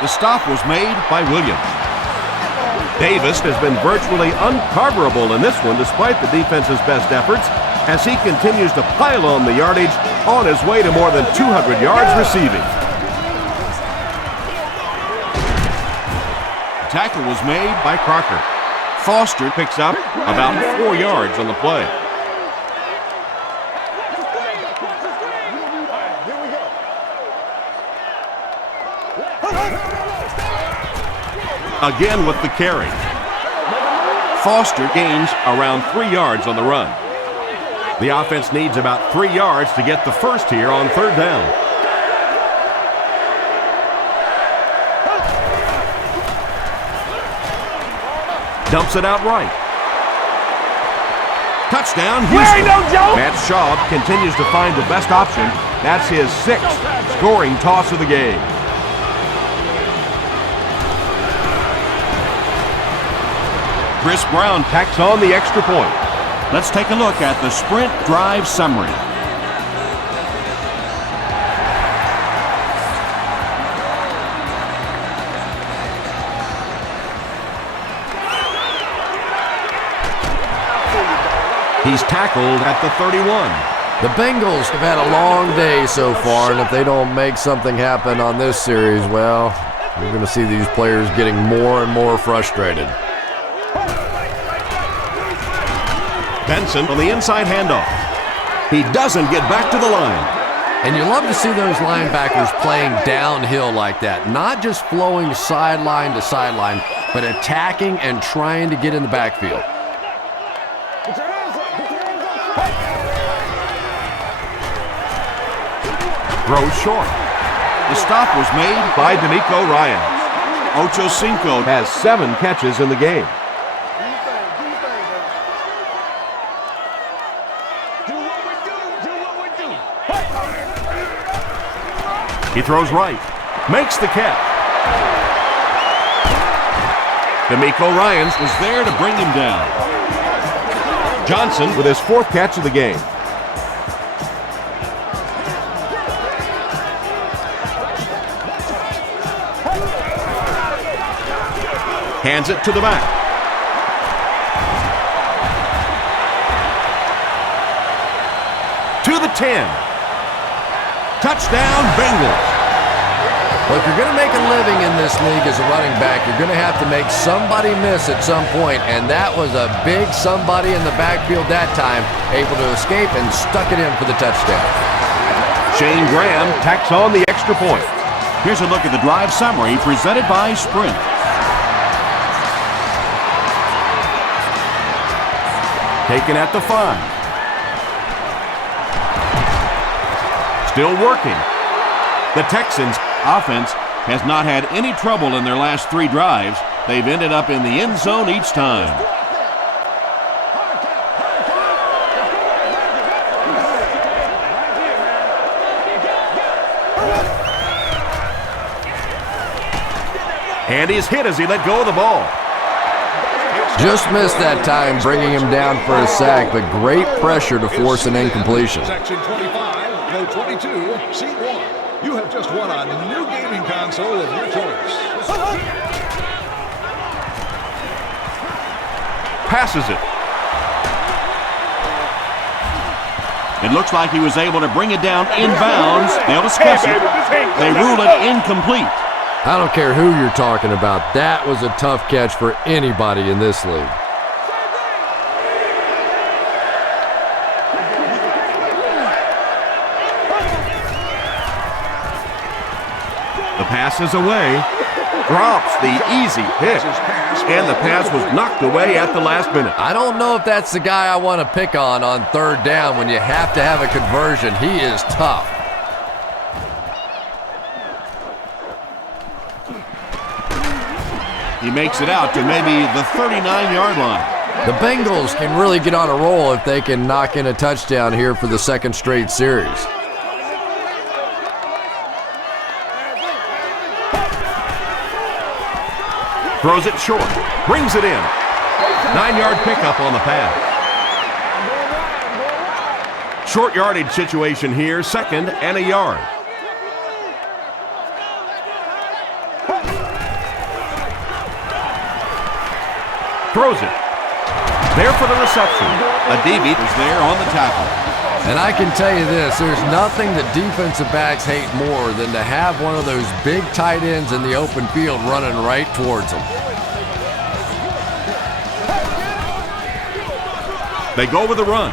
The stop was made by Williams. Davis has been virtually uncoverable in this one despite the defense's best efforts, as he continues to pile on the yardage on his way to more than 200 yards receiving. The tackle was made by Crocker. Foster picks up about 4 yards on the play. again with the carry. Foster gains around 3 yards on the run. The offense needs about 3 yards to get the first here on third down. Dumps it out right. Touchdown, Houston. Matt Schaub continues to find the best option. That's his 6th scoring toss of the game. Chris Brown tacks on the extra point. Let's take a look at the sprint drive summary. He's tackled at the 31. The Bengals have had a long day so far, and if they don't make something happen on this series, well, you're going to see these players getting more and more frustrated. Benson on the inside handoff. He doesn't get back to the line. And you love to see those linebackers playing downhill like that, not just flowing sideline to sideline, but attacking and trying to get in the backfield. Throws short. The stop was made by D'Amico Ryan. Ocho Cinco has 7 catches in the game. He throws right. Makes the catch. D'Amico Ryans was there to bring him down. Johnson with his 4th catch of the game. Hands it to the back. To the 10. Touchdown, Bengals. Well, if you're going to make a living in this league as a running back, you're going to have to make somebody miss at some point, and that was a big somebody in the backfield that time, able to escape and stuck it in for the touchdown. Shane Graham tacks on the extra point. Here's a look at the drive summary presented by Sprint. Taken at the 5. Still working. The Texans offense has not had any trouble in their last 3 drives. They've ended up in the end zone each time. And he's hit as he let go of the ball. Just missed that time, bringing him down for a sack, but great pressure to force an incompletion. Section 25, row 22, seat 1. You have just won a new gaming console of your choice. Passes it. It looks like he was able to bring it down inbounds. They'll discuss it. They rule it incomplete. I don't care who you're talking about. That was a tough catch for anybody in this league. The pass is away. Drops the easy pick. And the pass was knocked away at the last minute. I don't know if that's the guy I want to pick on third down when you have to have a conversion. He is tough. He makes it out to maybe the 39-yard line. The Bengals can really get on a roll if they can knock in a touchdown here for the 2nd straight series. Throws it short. Brings it in. 9-yard pickup on the pass. Short yardage situation here. 2nd and a yard. Throws it. There for the reception. Adibi is there on the tackle. And I can tell you this, there's nothing that defensive backs hate more than to have one of those big tight ends in the open field running right towards them. They go with a run.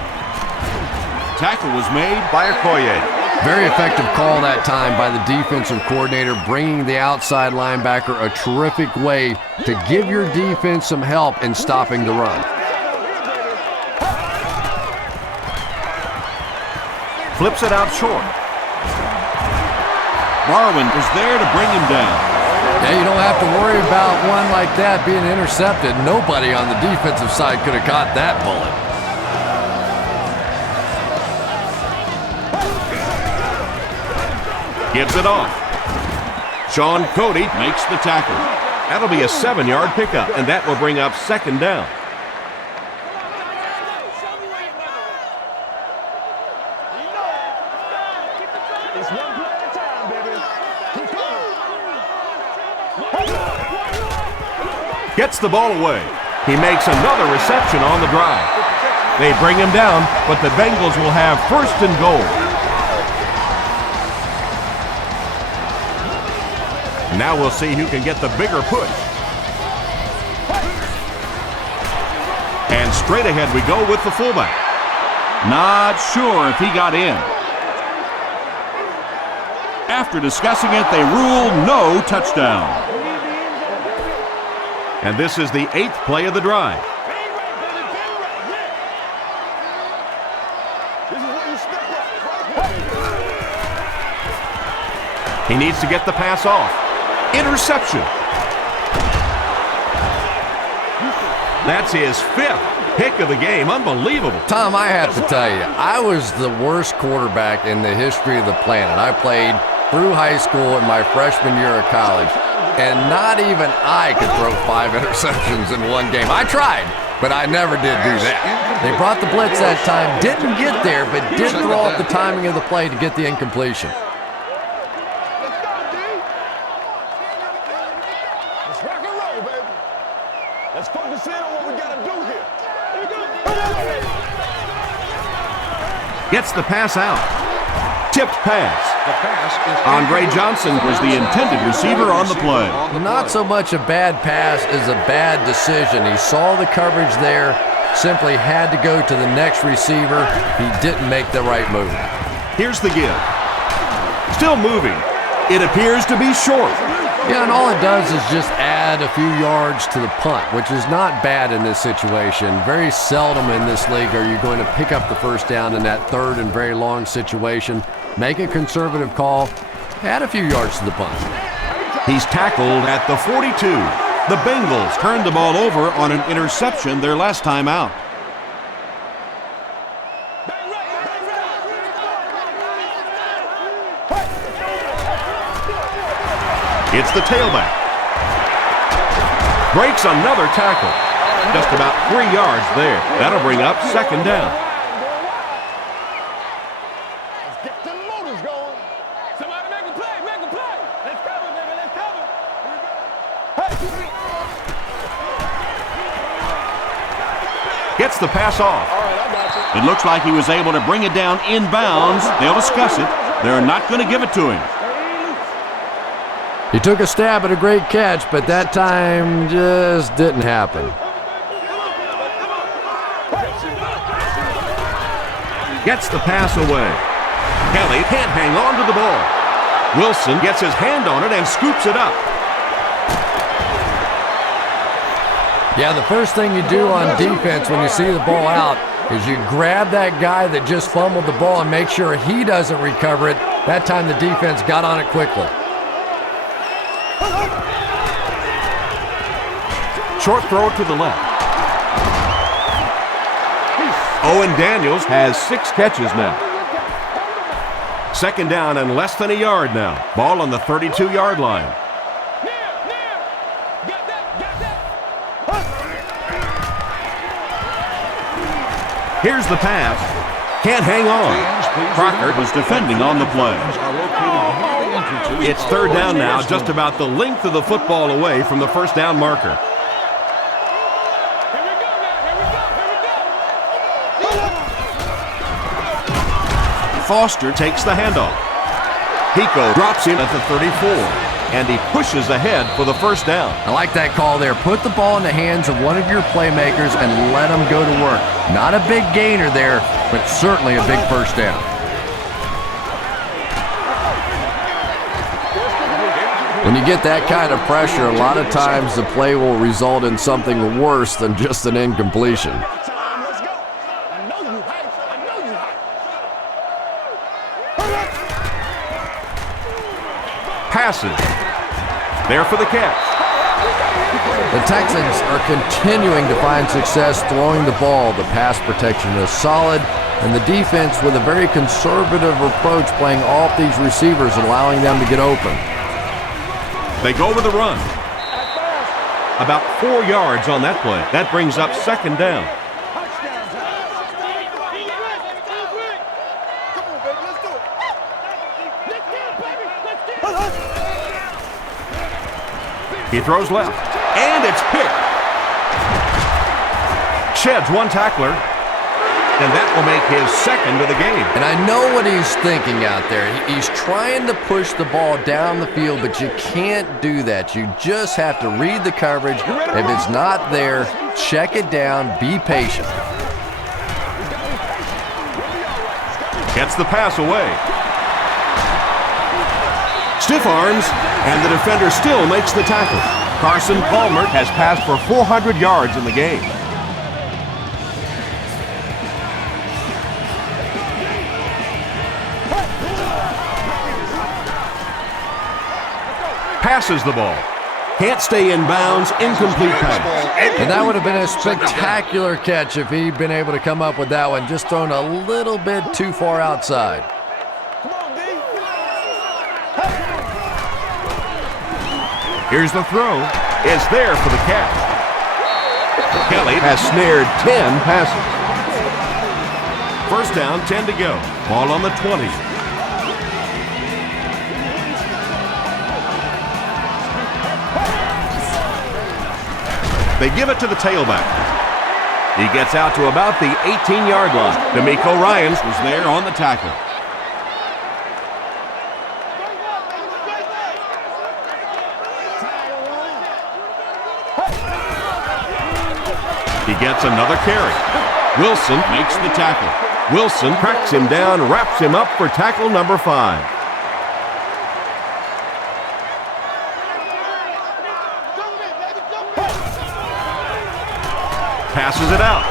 Tackle was made by Okoye. Very effective call that time by the defensive coordinator, bringing the outside linebacker a terrific way to give your defense some help in stopping the run. Flips it out short. Barwin was there to bring him down. Yeah, you don't have to worry about one like that being intercepted. Nobody on the defensive side could have caught that bullet. Gives it off. Sean Cody makes the tackle. That'll be a 7-yard pickup, and that will bring up second down. Gets the ball away. He makes another reception on the drive. They bring him down, but the Bengals will have first and goal. Now we'll see who can get the bigger push. And straight ahead we go with the fullback. Not sure if he got in. After discussing it, they rule no touchdown. And this is the 8th play of the drive. He needs to get the pass off. Interception. That's his 5th pick of the game. Unbelievable. Tom, I have to tell you, I was the worst quarterback in the history of the planet. I played through high school and my freshman year of college, and not even I could throw 5 interceptions in one game. I tried, but I never did do that. They brought the blitz that time, didn't get there, but did throw off the timing of the play to get the incompletion. Let's rock and roll, baby. Let's focus in on what we got to do here. Gets the pass out. Tipped pass. The pass is Andre Johnson was the intended receiver on the play. Not so much a bad pass as a bad decision. He saw the coverage there, simply had to go to the next receiver. He didn't make the right move. Here's the give. Still moving. It appears to be short. Yeah, and all it does is just add a few yards to the punt, which is not bad in this situation. Very seldom in this league are you going to pick up the first down in that third and very long situation. Make a conservative call, add a few yards to the punt. He's tackled at the 42. The Bengals turned the ball over on an interception their last time out. It's the tailback. Breaks another tackle. Just about 3 yards there. That'll bring up second down. Let's get them motors going. Somebody make a play, make a play. Let's cover, baby, let's cover. Gets the pass off. All right, I got you. It looks like he was able to bring it down inbounds. They'll discuss it. They're not going to give it to him. He took a stab at a great catch, but that time just didn't happen. Gets the pass away. Kelly can't hang on to the ball. Wilson gets his hand on it and scoops it up. Yeah, the first thing you do on defense when you see the ball out is you grab that guy that just fumbled the ball and make sure he doesn't recover it. That time the defense got on it quickly. Short throw to the left. Owen Daniels has 6 catches now. Second down and less than a yard now. Ball on the 32-yard line. Here's the pass. Can't hang on. Crocker was defending on the play. It's third down now, just about the length of the football away from the first down marker. Foster takes the handoff. Pico drops him at the 34, and he pushes ahead for the first down. I like that call there. Put the ball in the hands of one of your playmakers and let them go to work. Not a big gainer there, but certainly a big first down. When you get that kind of pressure, a lot of times the play will result in something worse than just an incompletion. Let's go. I know you hype. I know you hype. Passes. There for the catch. The Texans are continuing to find success throwing the ball. The pass protection is solid, and the defense with a very conservative approach playing off these receivers, allowing them to get open. They go with a run. About 4 yards on that play. That brings up second down. He throws left, and it's picked. Sheds one tackler, and that will make his second of the game. And I know what he's thinking out there. He's trying to push the ball down the field, but you can't do that. You just have to read the coverage. If it's not there, check it down, be patient. Gets the pass away. Stiff arms, and the defender still makes the tackle. Carson Palmer has passed for 400 yards in the game. Passes the ball. Can't stay in bounds, incomplete pass. And that would have been a spectacular catch if he'd been able to come up with that one, just thrown a little bit too far outside. Here's the throw. It's there for the catch. Kelly has snared 10 passes. First down, 10 to go. Ball on the 20. They give it to the tailback. He gets out to about the 18-yard line. D'Amico Ryans was there on the tackle. He gets another carry. Wilson makes the tackle. Wilson cracks him down, wraps him up for tackle number 5. Passes it out.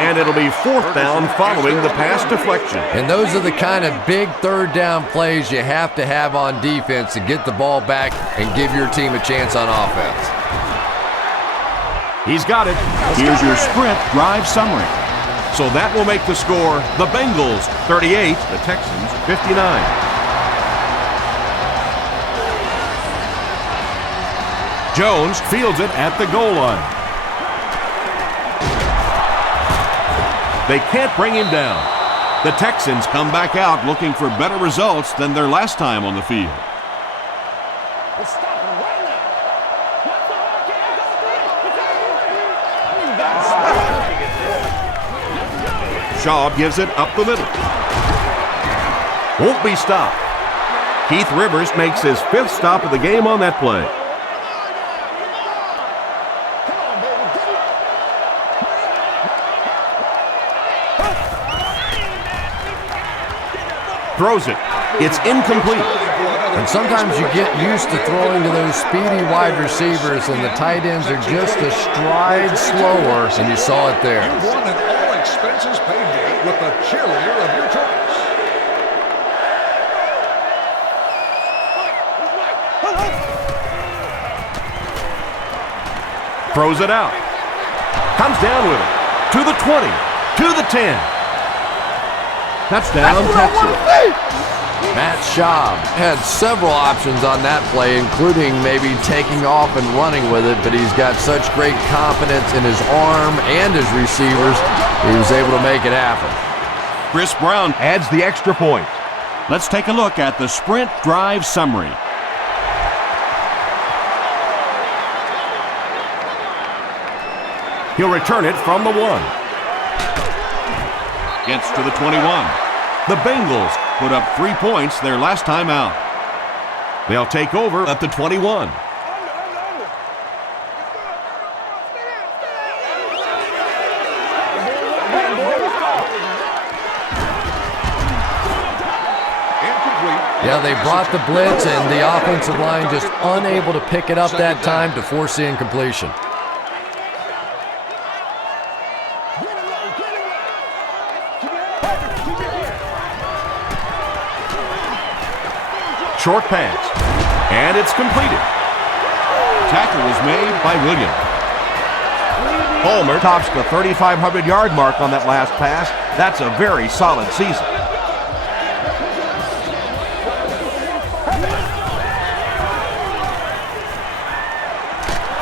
And it'll be fourth down following the pass deflection. And those are the kind of big third down plays you have to have on defense to get the ball back and give your team a chance on offense. He's got it. Here's your sprint drive summary. So that will make the score the Bengals 38, the Texans 59. Jones fields it at the goal line. They can't bring him down. The Texans come back out looking for better results than their last time on the field. Let's stop him right now. Shaw gives it up the middle. Won't be stopped. Keith Rivers makes his 5th stop of the game on that play. Throws it. It's incomplete. And sometimes you get used to throwing to those speedy wide receivers, and the tight ends are just a stride slower, and you saw it there. You've won an all-expenses paid day with the cheerleader of your choice. Throws it out. Comes down with it. To the 20. To the 10. Touchdown, Texas. Matt Schaub had several options on that play, including maybe taking off and running with it, but he's got such great confidence in his arm and his receivers, he was able to make it happen. Chris Brown adds the extra point. Let's take a look at the sprint drive summary. He'll return it from the 1. Gets to the 21. The Bengals put up 3 points their last time out. They'll take over at the 21. Incomplete. Yeah, they brought the blitz, and the offensive line just unable to pick it up that time to force the incompletion. Short pass, and it's completed. Tackle was made by Williams. Palmer tops the 3,500-yard mark on that last pass. That's a very solid season.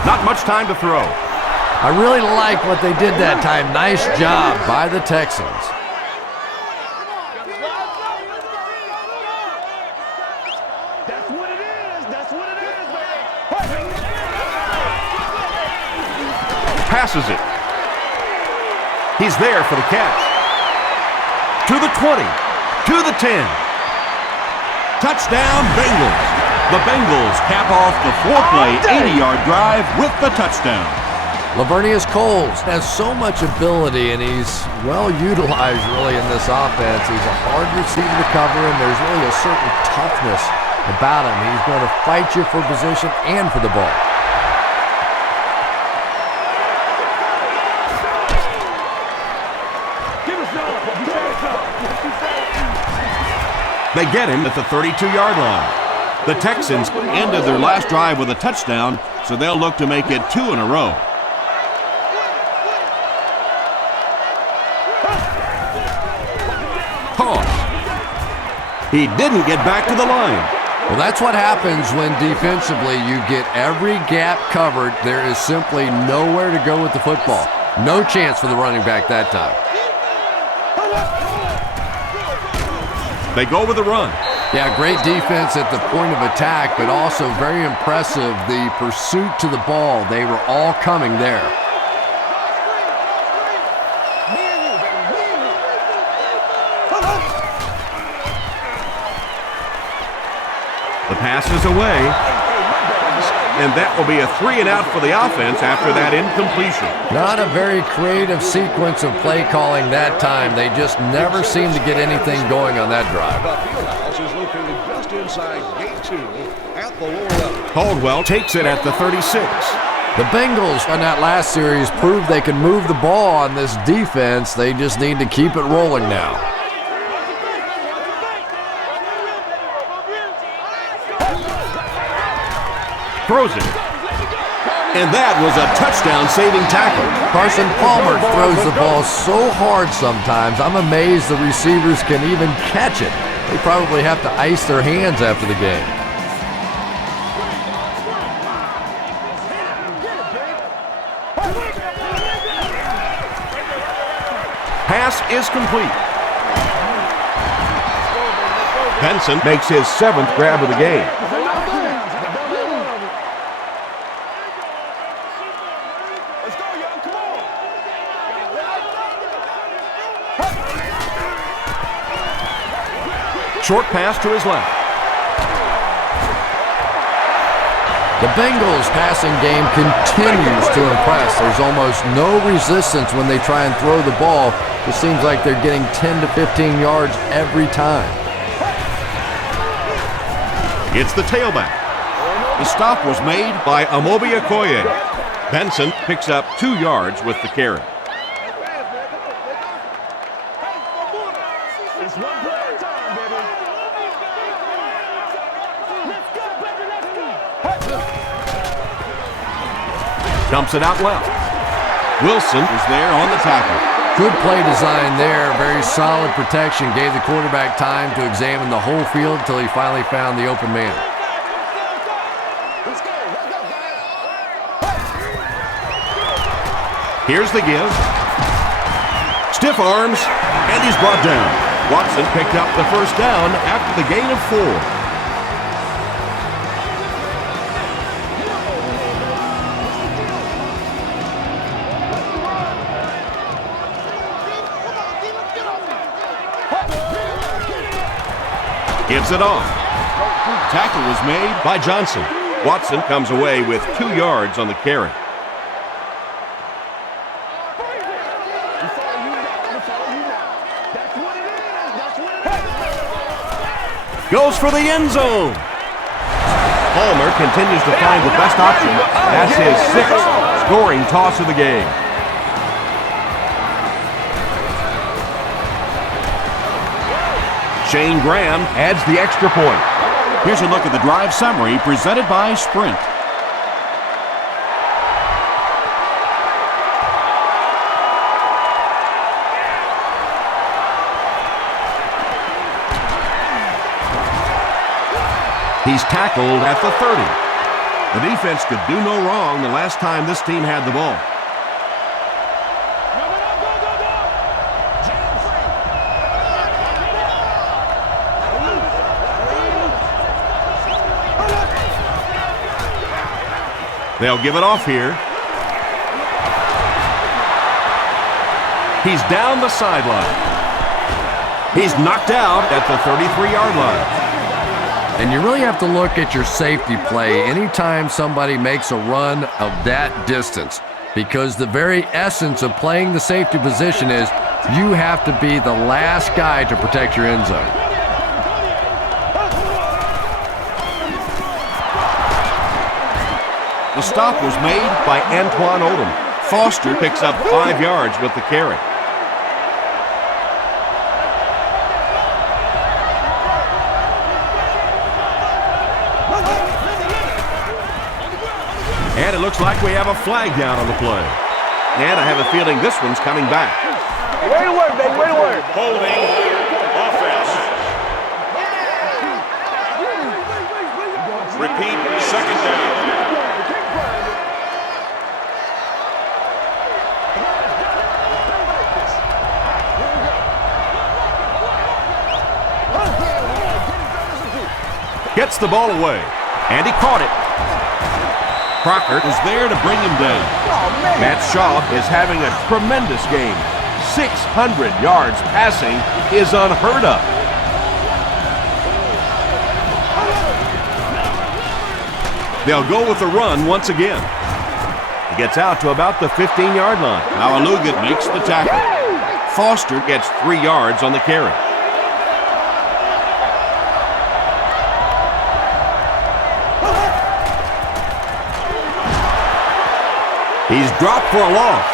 Not much time to throw. I really like what they did that time. Nice job by the Texans. That's what it is. That's what it is, man. Passes it. He's there for the catch. To the 20. To the 10. Touchdown, Bengals. The Bengals cap off the 4-play, 80-yard drive with the touchdown. Lavernius Coles has so much ability, and he's well utilized really in this offense. He's a hard receiver to cover, and there's really a certain toughness about him. He's going to fight you for position and for the ball. They get him at the 32-yard line. The Texans ended their last drive with a touchdown, so they'll look to make it 2 in a row. Toss. He didn't get back to the line. Well, that's what happens when defensively you get every gap covered. There is simply nowhere to go with the football. No chance for the running back that time. They go with a run. Yeah, great defense at the point of attack, but also very impressive the pursuit to the ball. They were all coming there. The pass is away, and that will be a 3-and-out for the offense after that incompletion. Not a very creative sequence of play calling that time. They just never seemed to get anything going on that drive. Is located just inside gate 2 at the lower level. Caldwell takes it at the 36. The Bengals on that last series proved they can move the ball on this defense. They just need to keep it rolling now. Throws it. And that was a touchdown-saving tackle. Carson Palmer throws the ball so hard sometimes. I'm amazed the receivers can even catch it. They probably have to ice their hands after the game. Pass is complete. Benson makes his 7th grab of the game. Short pass to his left. The Bengals' passing game continues to impress. There's almost no resistance when they try and throw the ball. It seems like they're getting 10 to 15 yards every time. It's the tailback. The stop was made by Amobi Okoye. Benson picks up 2 yards with the carry. Dumps it out left. Wilson is there on the tackle. Good play design there. Very solid protection. Gave the quarterback time to examine the whole field until he finally found the open man. Here's the give. Stiff arms, and he's brought down. Watson picked up the first down after the gain of 4. Gives it off. Tackle was made by Johnson. Watson comes away with 2 yards on the carry. Goes for the end zone. Palmer continues to find the best option. That's his 6th scoring toss of the game. Shane Graham adds the extra point. Here's a look at the drive summary presented by Sprint. He's tackled at the 30. The defense could do no wrong the last time this team had the ball. They'll give it off here. He's down the sideline. He's knocked out at the 33-yard line. And you really have to look at your safety play anytime somebody makes a run of that distance, because the very essence of playing the safety position is you have to be the last guy to protect your end zone. The stop was made by Antoine Odom. Foster picks up 5 yards with the carry. And it looks like we have a flag down on the play. And I have a feeling this one's coming back. Way to work, baby. Way to work. Holding offense. Repeat, second down. Gets the ball away. And he caught it. Crocker is there to bring him down. Matt Schaub is having a tremendous game. 600 yards passing is unheard of. They'll go with the run once again. He gets out to about the 15-yard line. Alaluga makes the tackle. Foster gets 3 yards on the carry. He's dropped for a loss.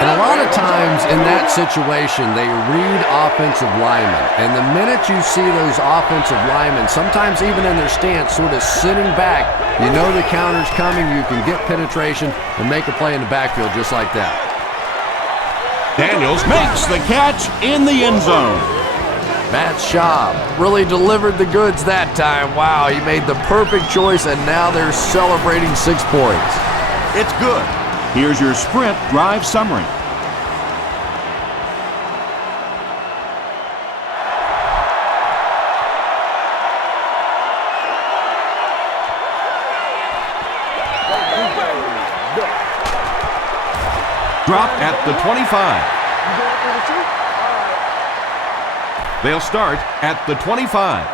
And a lot of times in that situation, they read offensive linemen. And the minute you see those offensive linemen, sometimes even in their stance, sort of sitting back, you know the counter's coming, you can get penetration and make a play in the backfield just like that. Daniels makes the catch in the end zone. Matt Schaub really delivered the goods that time. Wow, he made the perfect choice, and now they're celebrating 6 points. It's good. Here's your Sprint drive summary. Drop at the 25. They'll start at the 25.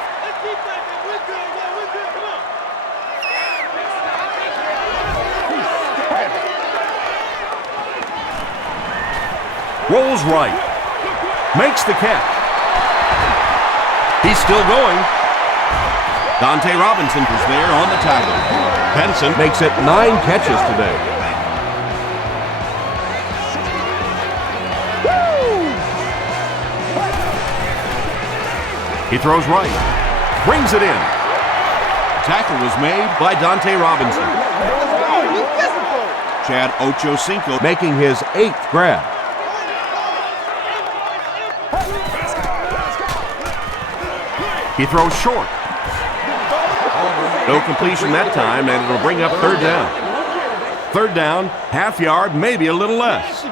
Rolls right. Makes the catch. He's still going. Dante Robinson is there on the tackle. Benson makes it 9 catches today. He throws right. Brings it in. Tackle was made by Dante Robinson. Chad Ochocinco making his 8th grab. He throws short. No completion that time, and it'll bring up 3rd down. 3rd down, half yard, maybe a little less.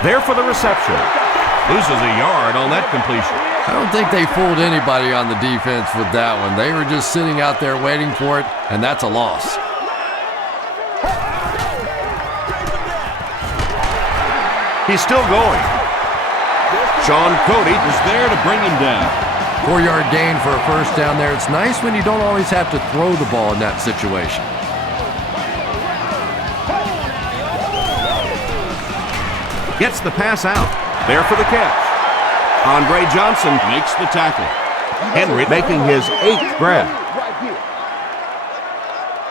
There for the reception. Loses a yard on that completion. I don't think they fooled anybody on the defense with that one. They were just sitting out there waiting for it, and that's a loss. He's still going. Sean Cody is there to bring him down. 4-yard gain for a 1st down there. It's nice when you don't always have to throw the ball in that situation. Gets the pass out. There for the catch. Andre Johnson makes the tackle. Henry making his 8th grab. Right here.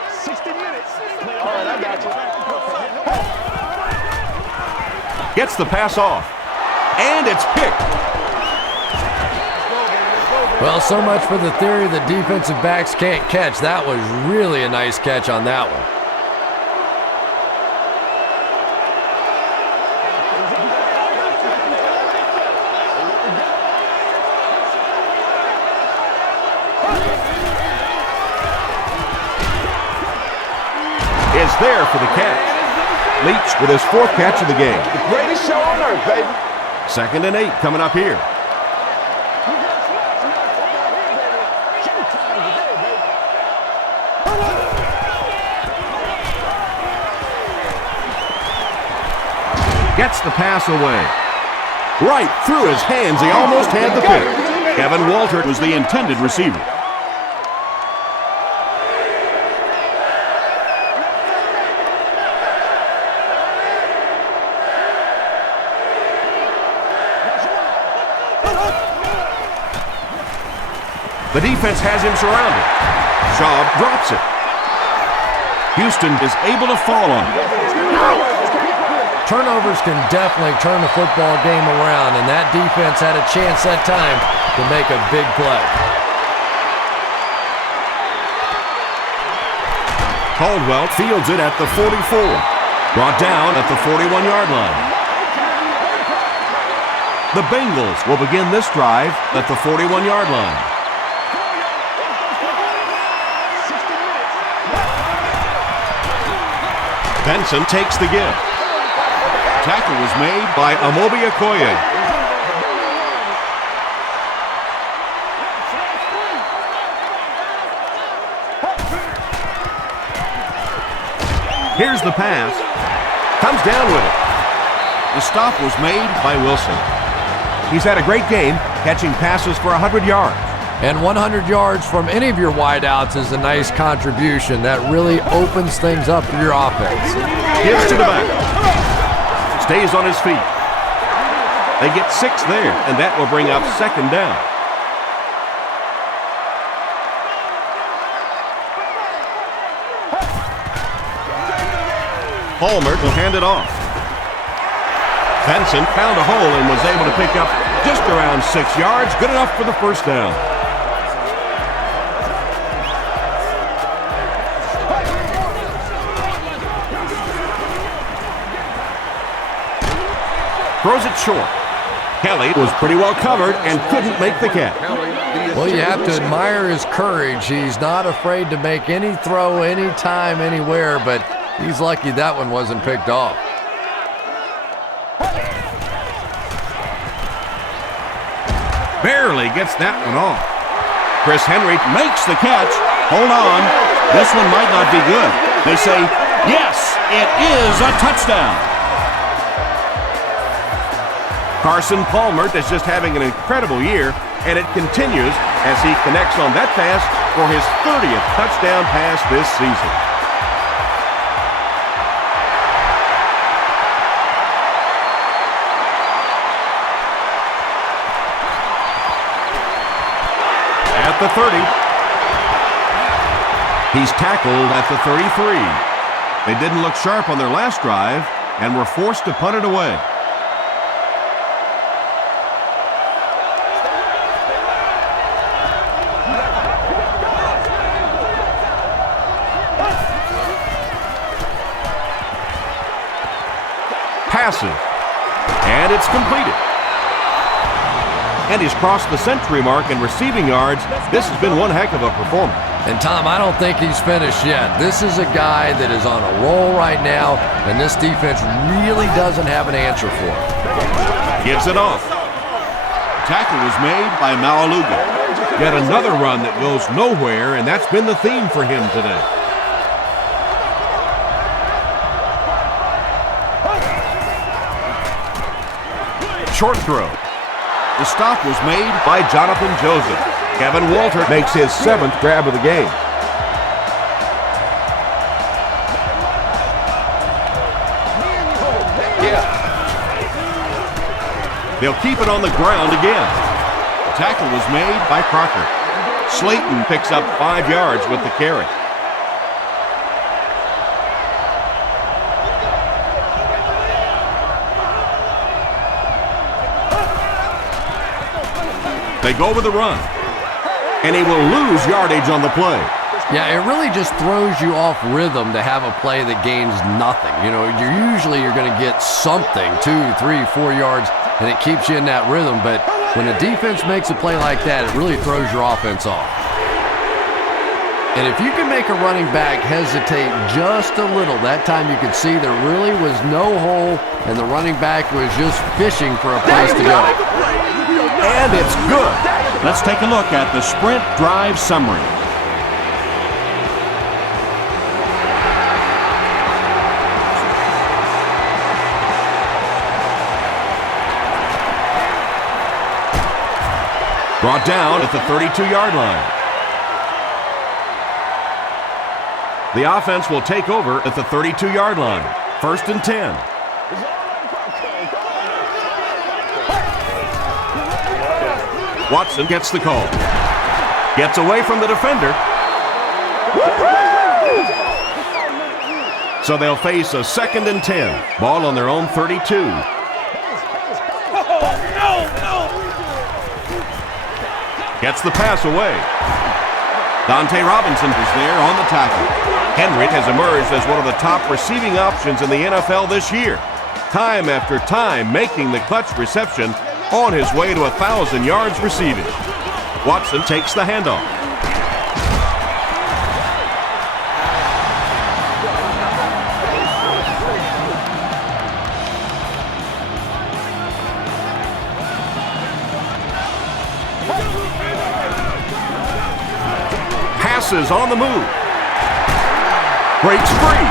60 minutes. All right, I got you. Gets the pass off. And it's picked. Well, so much for the theory that defensive backs can't catch. That was really a nice catch on that one. Is there for the catch. Leach with his 4th catch of the game. The greatest show on earth, baby. 2nd and 8 coming up here. Gets the pass away. Right through his hands. He almost had the pick. Kevin Walter was the intended receiver. The defense has him surrounded. Shaw drops it. Houston is able to fall on him. Turnovers can definitely turn a football game around, and that defense had a chance that time to make a big play. Caldwell fields it at the 44. Brought down at the 41-yard line. The Bengals will begin this drive at the 41-yard line. Benson takes the give. Tackle was made by Amobi Okoye. Here's the pass. Comes down with it. The stop was made by Wilson. He's had a great game, catching passes for 100 yards. And 100 yards from any of your wideouts is a nice contribution. That really opens things up for your offense. Gives to the back. Stays on his feet. They get 6 there, and that will bring up 2nd down. Palmer will hand it off. Benson found a hole and was able to pick up just around 6 yards. Good enough for the 1st down. Throws it short. Kelly was pretty well covered and couldn't make the catch. Well, you have to admire his courage. He's not afraid to make any throw, anytime, anywhere, but he's lucky that one wasn't picked off. Barely gets that one off. Chris Henry makes the catch. Hold on. This one might not be good. They say, yes, it is a touchdown. Carson Palmer is just having an incredible year, and it continues as he connects on that pass for his 30th touchdown pass this season. At the 30. He's tackled at the 33. They didn't look sharp on their last drive and were forced to punt it away. Passive, and it's completed. And he's crossed the century mark in receiving yards. This has been one heck of a performance. And Tom, I don't think he's finished yet. This is a guy that is on a roll right now, and this defense really doesn't have an answer for him. Gives it off. Tackle was made by Malaluga. Yet another run that goes nowhere, and that's been the theme for him today. Short throw. The stop was made by Jonathan Joseph. Kevin Walter makes his 7th grab of the game. They'll keep it on the ground again. The tackle was made by Crocker. Slayton picks up 5 yards with the carry. They go with the run, and he will lose yardage on the play. Yeah, it really just throws you off rhythm to have a play that gains nothing. You know, you're going to get something, 2, 3, 4 yards, and it keeps you in that rhythm. But when a defense makes a play like that, it really throws your offense off. And if you can make a running back hesitate just a little, that time you could see there really was no hole, and the running back was just fishing for a place to go. And it's good. Let's take a look at the sprint drive summary. Brought down at the 32-yard line. The offense will take over at the 32-yard line. 1st and 10. Watson gets the call. Gets away from the defender. So they'll face a 2nd and 10. Ball on their own 32. Gets the pass away. Dante Robinson is there on the tackle. Henry has emerged as one of the top receiving options in the NFL this year. Time after time making the clutch reception on his way to 1,000 yards receiving. Watson takes the handoff. Passes on the move. Breaks free.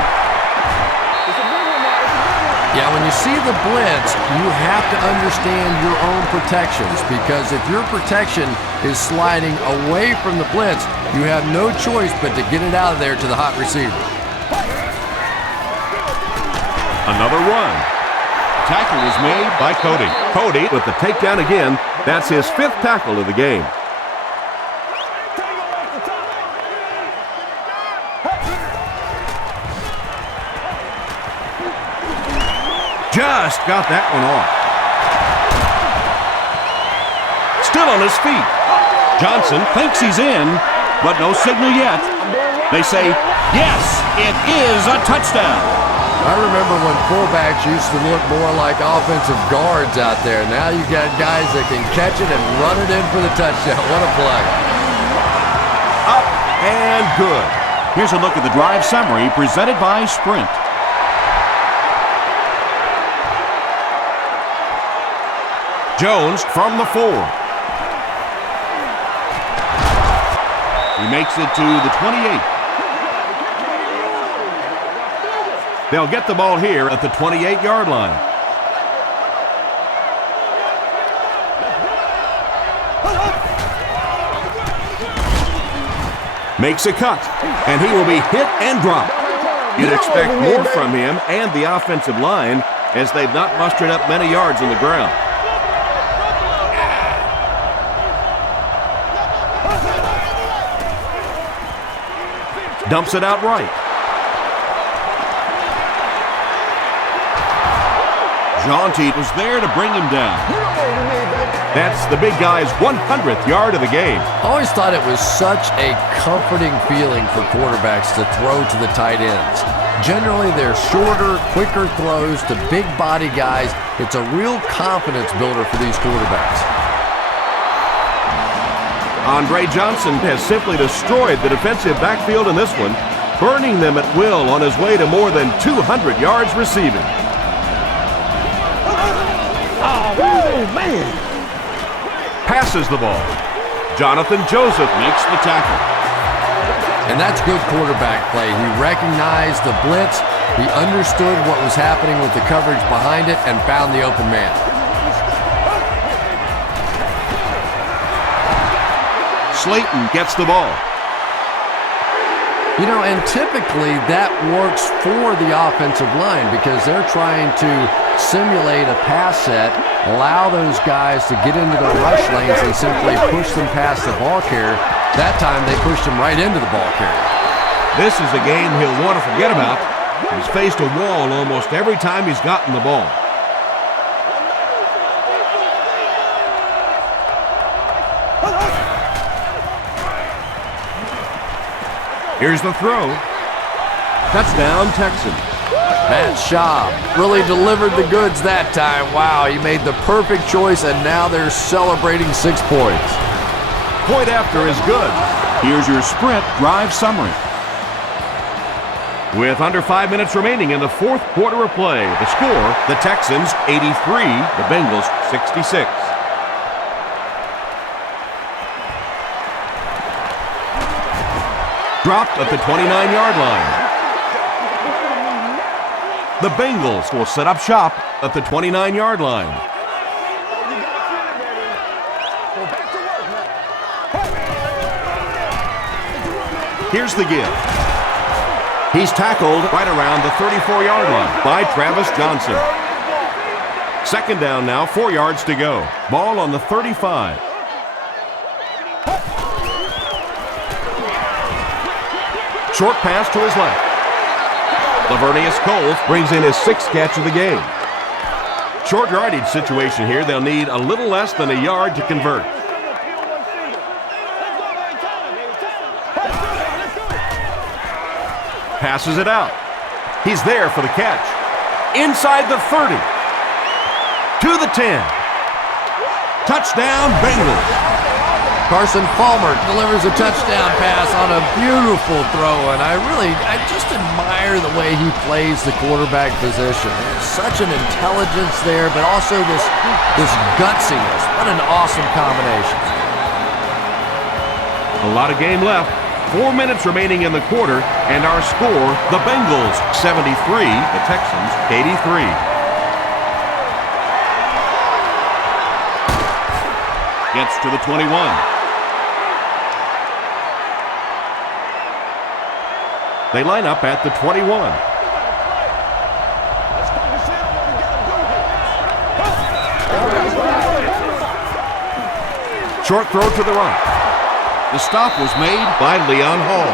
Yeah, when you see the blitz, you have to understand your own protections, because if your protection is sliding away from the blitz, you have no choice but to get it out of there to the hot receiver. Another run. Tackle is made by Cody. Cody with the takedown again. That's his 5th tackle of the game. Just got that one off. Still on his feet. Johnson thinks he's in, but no signal yet. They say, yes, it is a touchdown. I remember when fullbacks used to look more like offensive guards out there. Now you got guys that can catch it and run it in for the touchdown. What a play. Up and good. Here's a look at the drive summary presented by Sprint. Jones from the 4. He makes it to the 28. They'll get the ball here at the 28-yard line. Makes a cut, and he will be hit and dropped. You'd expect more from him and the offensive line, as they've not mustered up many yards on the ground. Dumps it out right. Jaunty was there to bring him down. That's the big guy's 100th yard of the game. I always thought it was such a comforting feeling for quarterbacks to throw to the tight ends. Generally, they're shorter, quicker throws to big body guys. It's a real confidence builder for these quarterbacks. Andre Johnson has simply destroyed the defensive backfield in this one, burning them at will on his way to more than 200 yards receiving. Oh, man. Passes the ball. Jonathan Joseph makes the tackle. And that's good quarterback play. He recognized the blitz, he understood what was happening with the coverage behind it, and found the open man. Slayton gets the ball. You know, and typically that works for the offensive line because they're trying to simulate a pass set, allow those guys to get into their rush lanes and simply push them past the ball carrier. That time they pushed him right into the ball carrier. This is a game he'll want to forget about. He's faced a wall almost every time he's gotten the ball. Here's the throw. Touchdown, Texans. Matt Schaub really delivered the goods that time. Wow, he made the perfect choice, and now they're celebrating 6 points. Point after is good. Here's your sprint drive summary. With under 5 minutes remaining in the fourth quarter of play, the score, the Texans 83, the Bengals 66. Dropped at the 29-yard line. The Bengals will set up shop at the 29-yard line. Here's the give. He's tackled right around the 34-yard line by Travis Johnson. Second down now, 4 yards to go. Ball on the 35. Short pass to his left. Lavernius Coles brings in his 6th catch of the game. Short yardage situation here. They'll need a little less than a yard to convert. Passes it out. He's there for the catch. Inside the 30. To the 10. Touchdown, Bengals. Carson Palmer delivers a touchdown pass on a beautiful throw, and I just admire the way he plays the quarterback position. There's such an intelligence there, but also this gutsiness. What an awesome combination. A lot of game left. 4 minutes remaining in the quarter, and our score, the Bengals 73, the Texans 83. Gets to the 21. They line up at the 21. Short throw to the right. The stop was made by Leon Hall.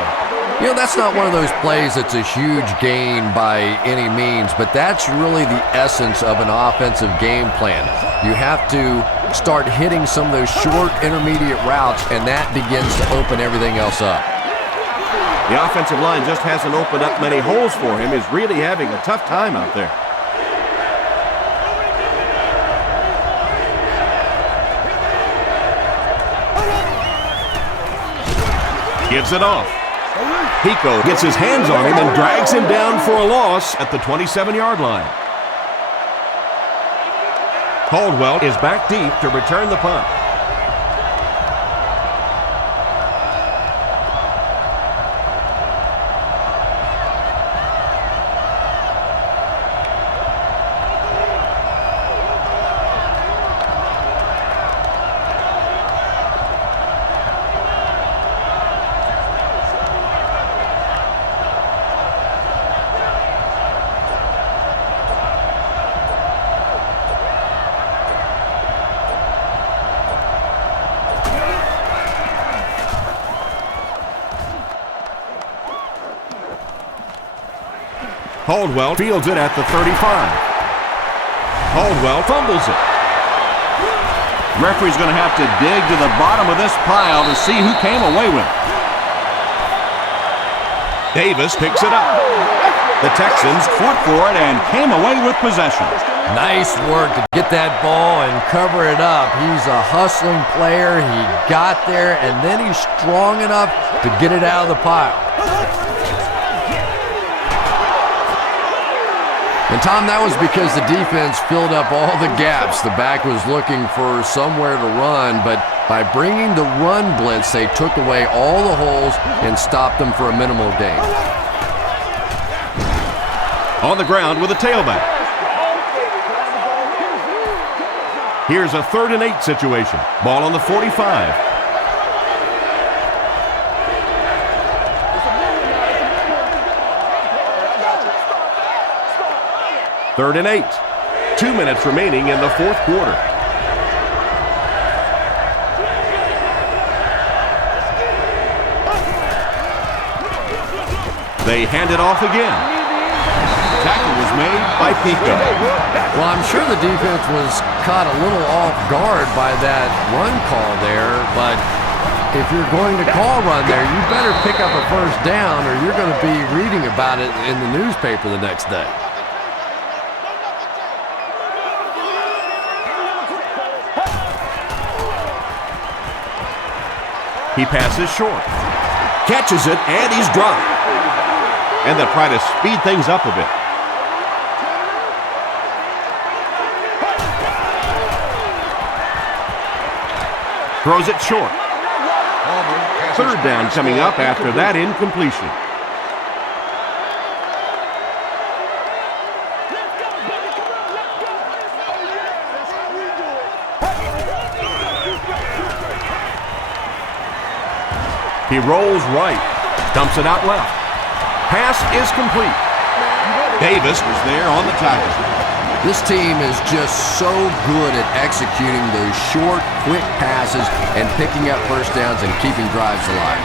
You know, that's not one of those plays that's a huge gain by any means, but that's really the essence of an offensive game plan. You have to start hitting some of those short intermediate routes, and that begins to open everything else up. The offensive line just hasn't opened up many holes for him. He's really having a tough time out there. Gives it off. Pico gets his hands on him and drags him down for a loss at the 27-yard line. Caldwell is back deep to return the punt. Caldwell fields it at the 35. Caldwell fumbles it. Referee's going to have to dig to the bottom of this pile to see who came away with it. Davis picks it up. The Texans fought for it and came away with possession. Nice work to get that ball and cover it up. He's a hustling player. He got there, and then he's strong enough to get it out of the pile. And, Tom, that was because the defense filled up all the gaps. The back was looking for somewhere to run, but by bringing the run blitz, they took away all the holes and stopped them for a minimal gain. On the ground with a tailback. Here's a 3rd and 8 situation. Ball on the 45. Third and 8. 2 minutes remaining in the fourth quarter. They hand it off again. Tackle was made by Pico. Well, I'm sure the defense was caught a little off guard by that run call there, but if you're going to call run there, you better pick up a first down or you're going to be reading about it in the newspaper the next day. He passes short. Catches it, and he's dropped. And they'll try to speed things up a bit. Throws it short. Third down coming up after that incompletion. He rolls right, dumps it out left. Pass is complete. Davis is there on the tackle. This team is just so good at executing those short, quick passes and picking up first downs and keeping drives alive.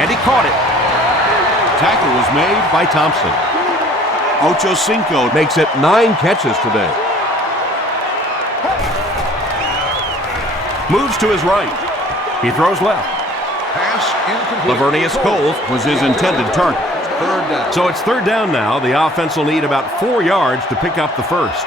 And he caught it. Tackle was made by Thompson. Ocho Cinco makes it 9 catches today. Moves to his right. He throws left. Pass incomplete. Lavernius Coles was his intended target. Third down. So it's third down now. The offense will need about 4 yards to pick up the first.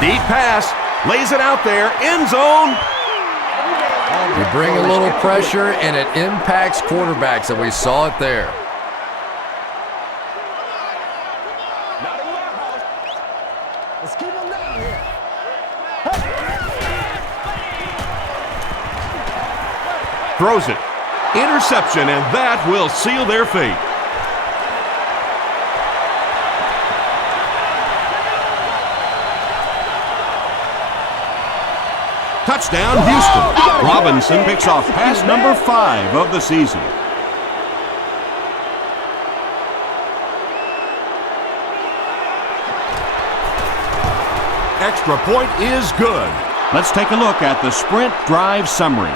Deep pass. Lays it out there. End zone. You bring a little pressure and it impacts quarterbacks, and we saw it there. Let's keep him down here. Throws it. Interception, and that will seal their fate. Touchdown, Houston. Robinson picks off pass number 5 of the season. Extra point is good. Let's take a look at the sprint drive summary.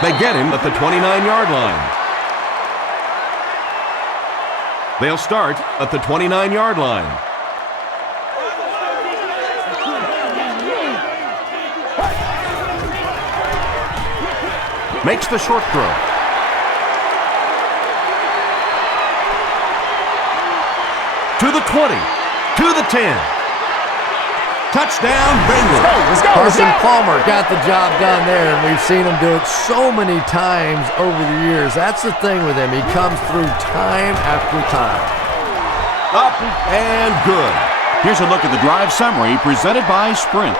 They get him at the 29-yard line. They'll start at the 29-yard line. Makes the short throw. To the 20. To the 10. Touchdown, Bengals. Let's go. Carson Palmer got the job done there, and we've seen him do it so many times over the years. That's the thing with him. He comes through time after time. Up and good. Here's a look at the drive summary presented by Sprint.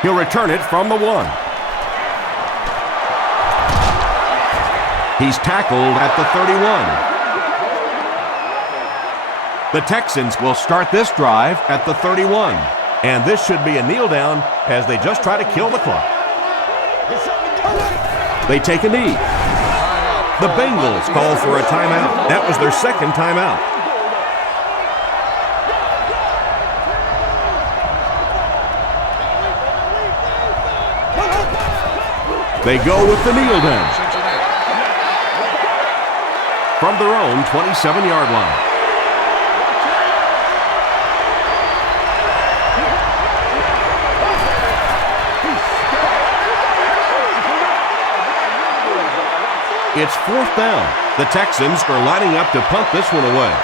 He'll return it from the 1. He's tackled at the 31. The Texans will start this drive at the 31. And this should be a kneel down as they just try to kill the clock. They take a knee. The Bengals call for a timeout. That was their second timeout. They go with the kneel down. From their own 27-yard line. It's fourth down. The Texans are lining up to punt this one away.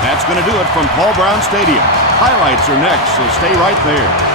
That's going to do it from Paul Brown Stadium. Highlights are next, so stay right there.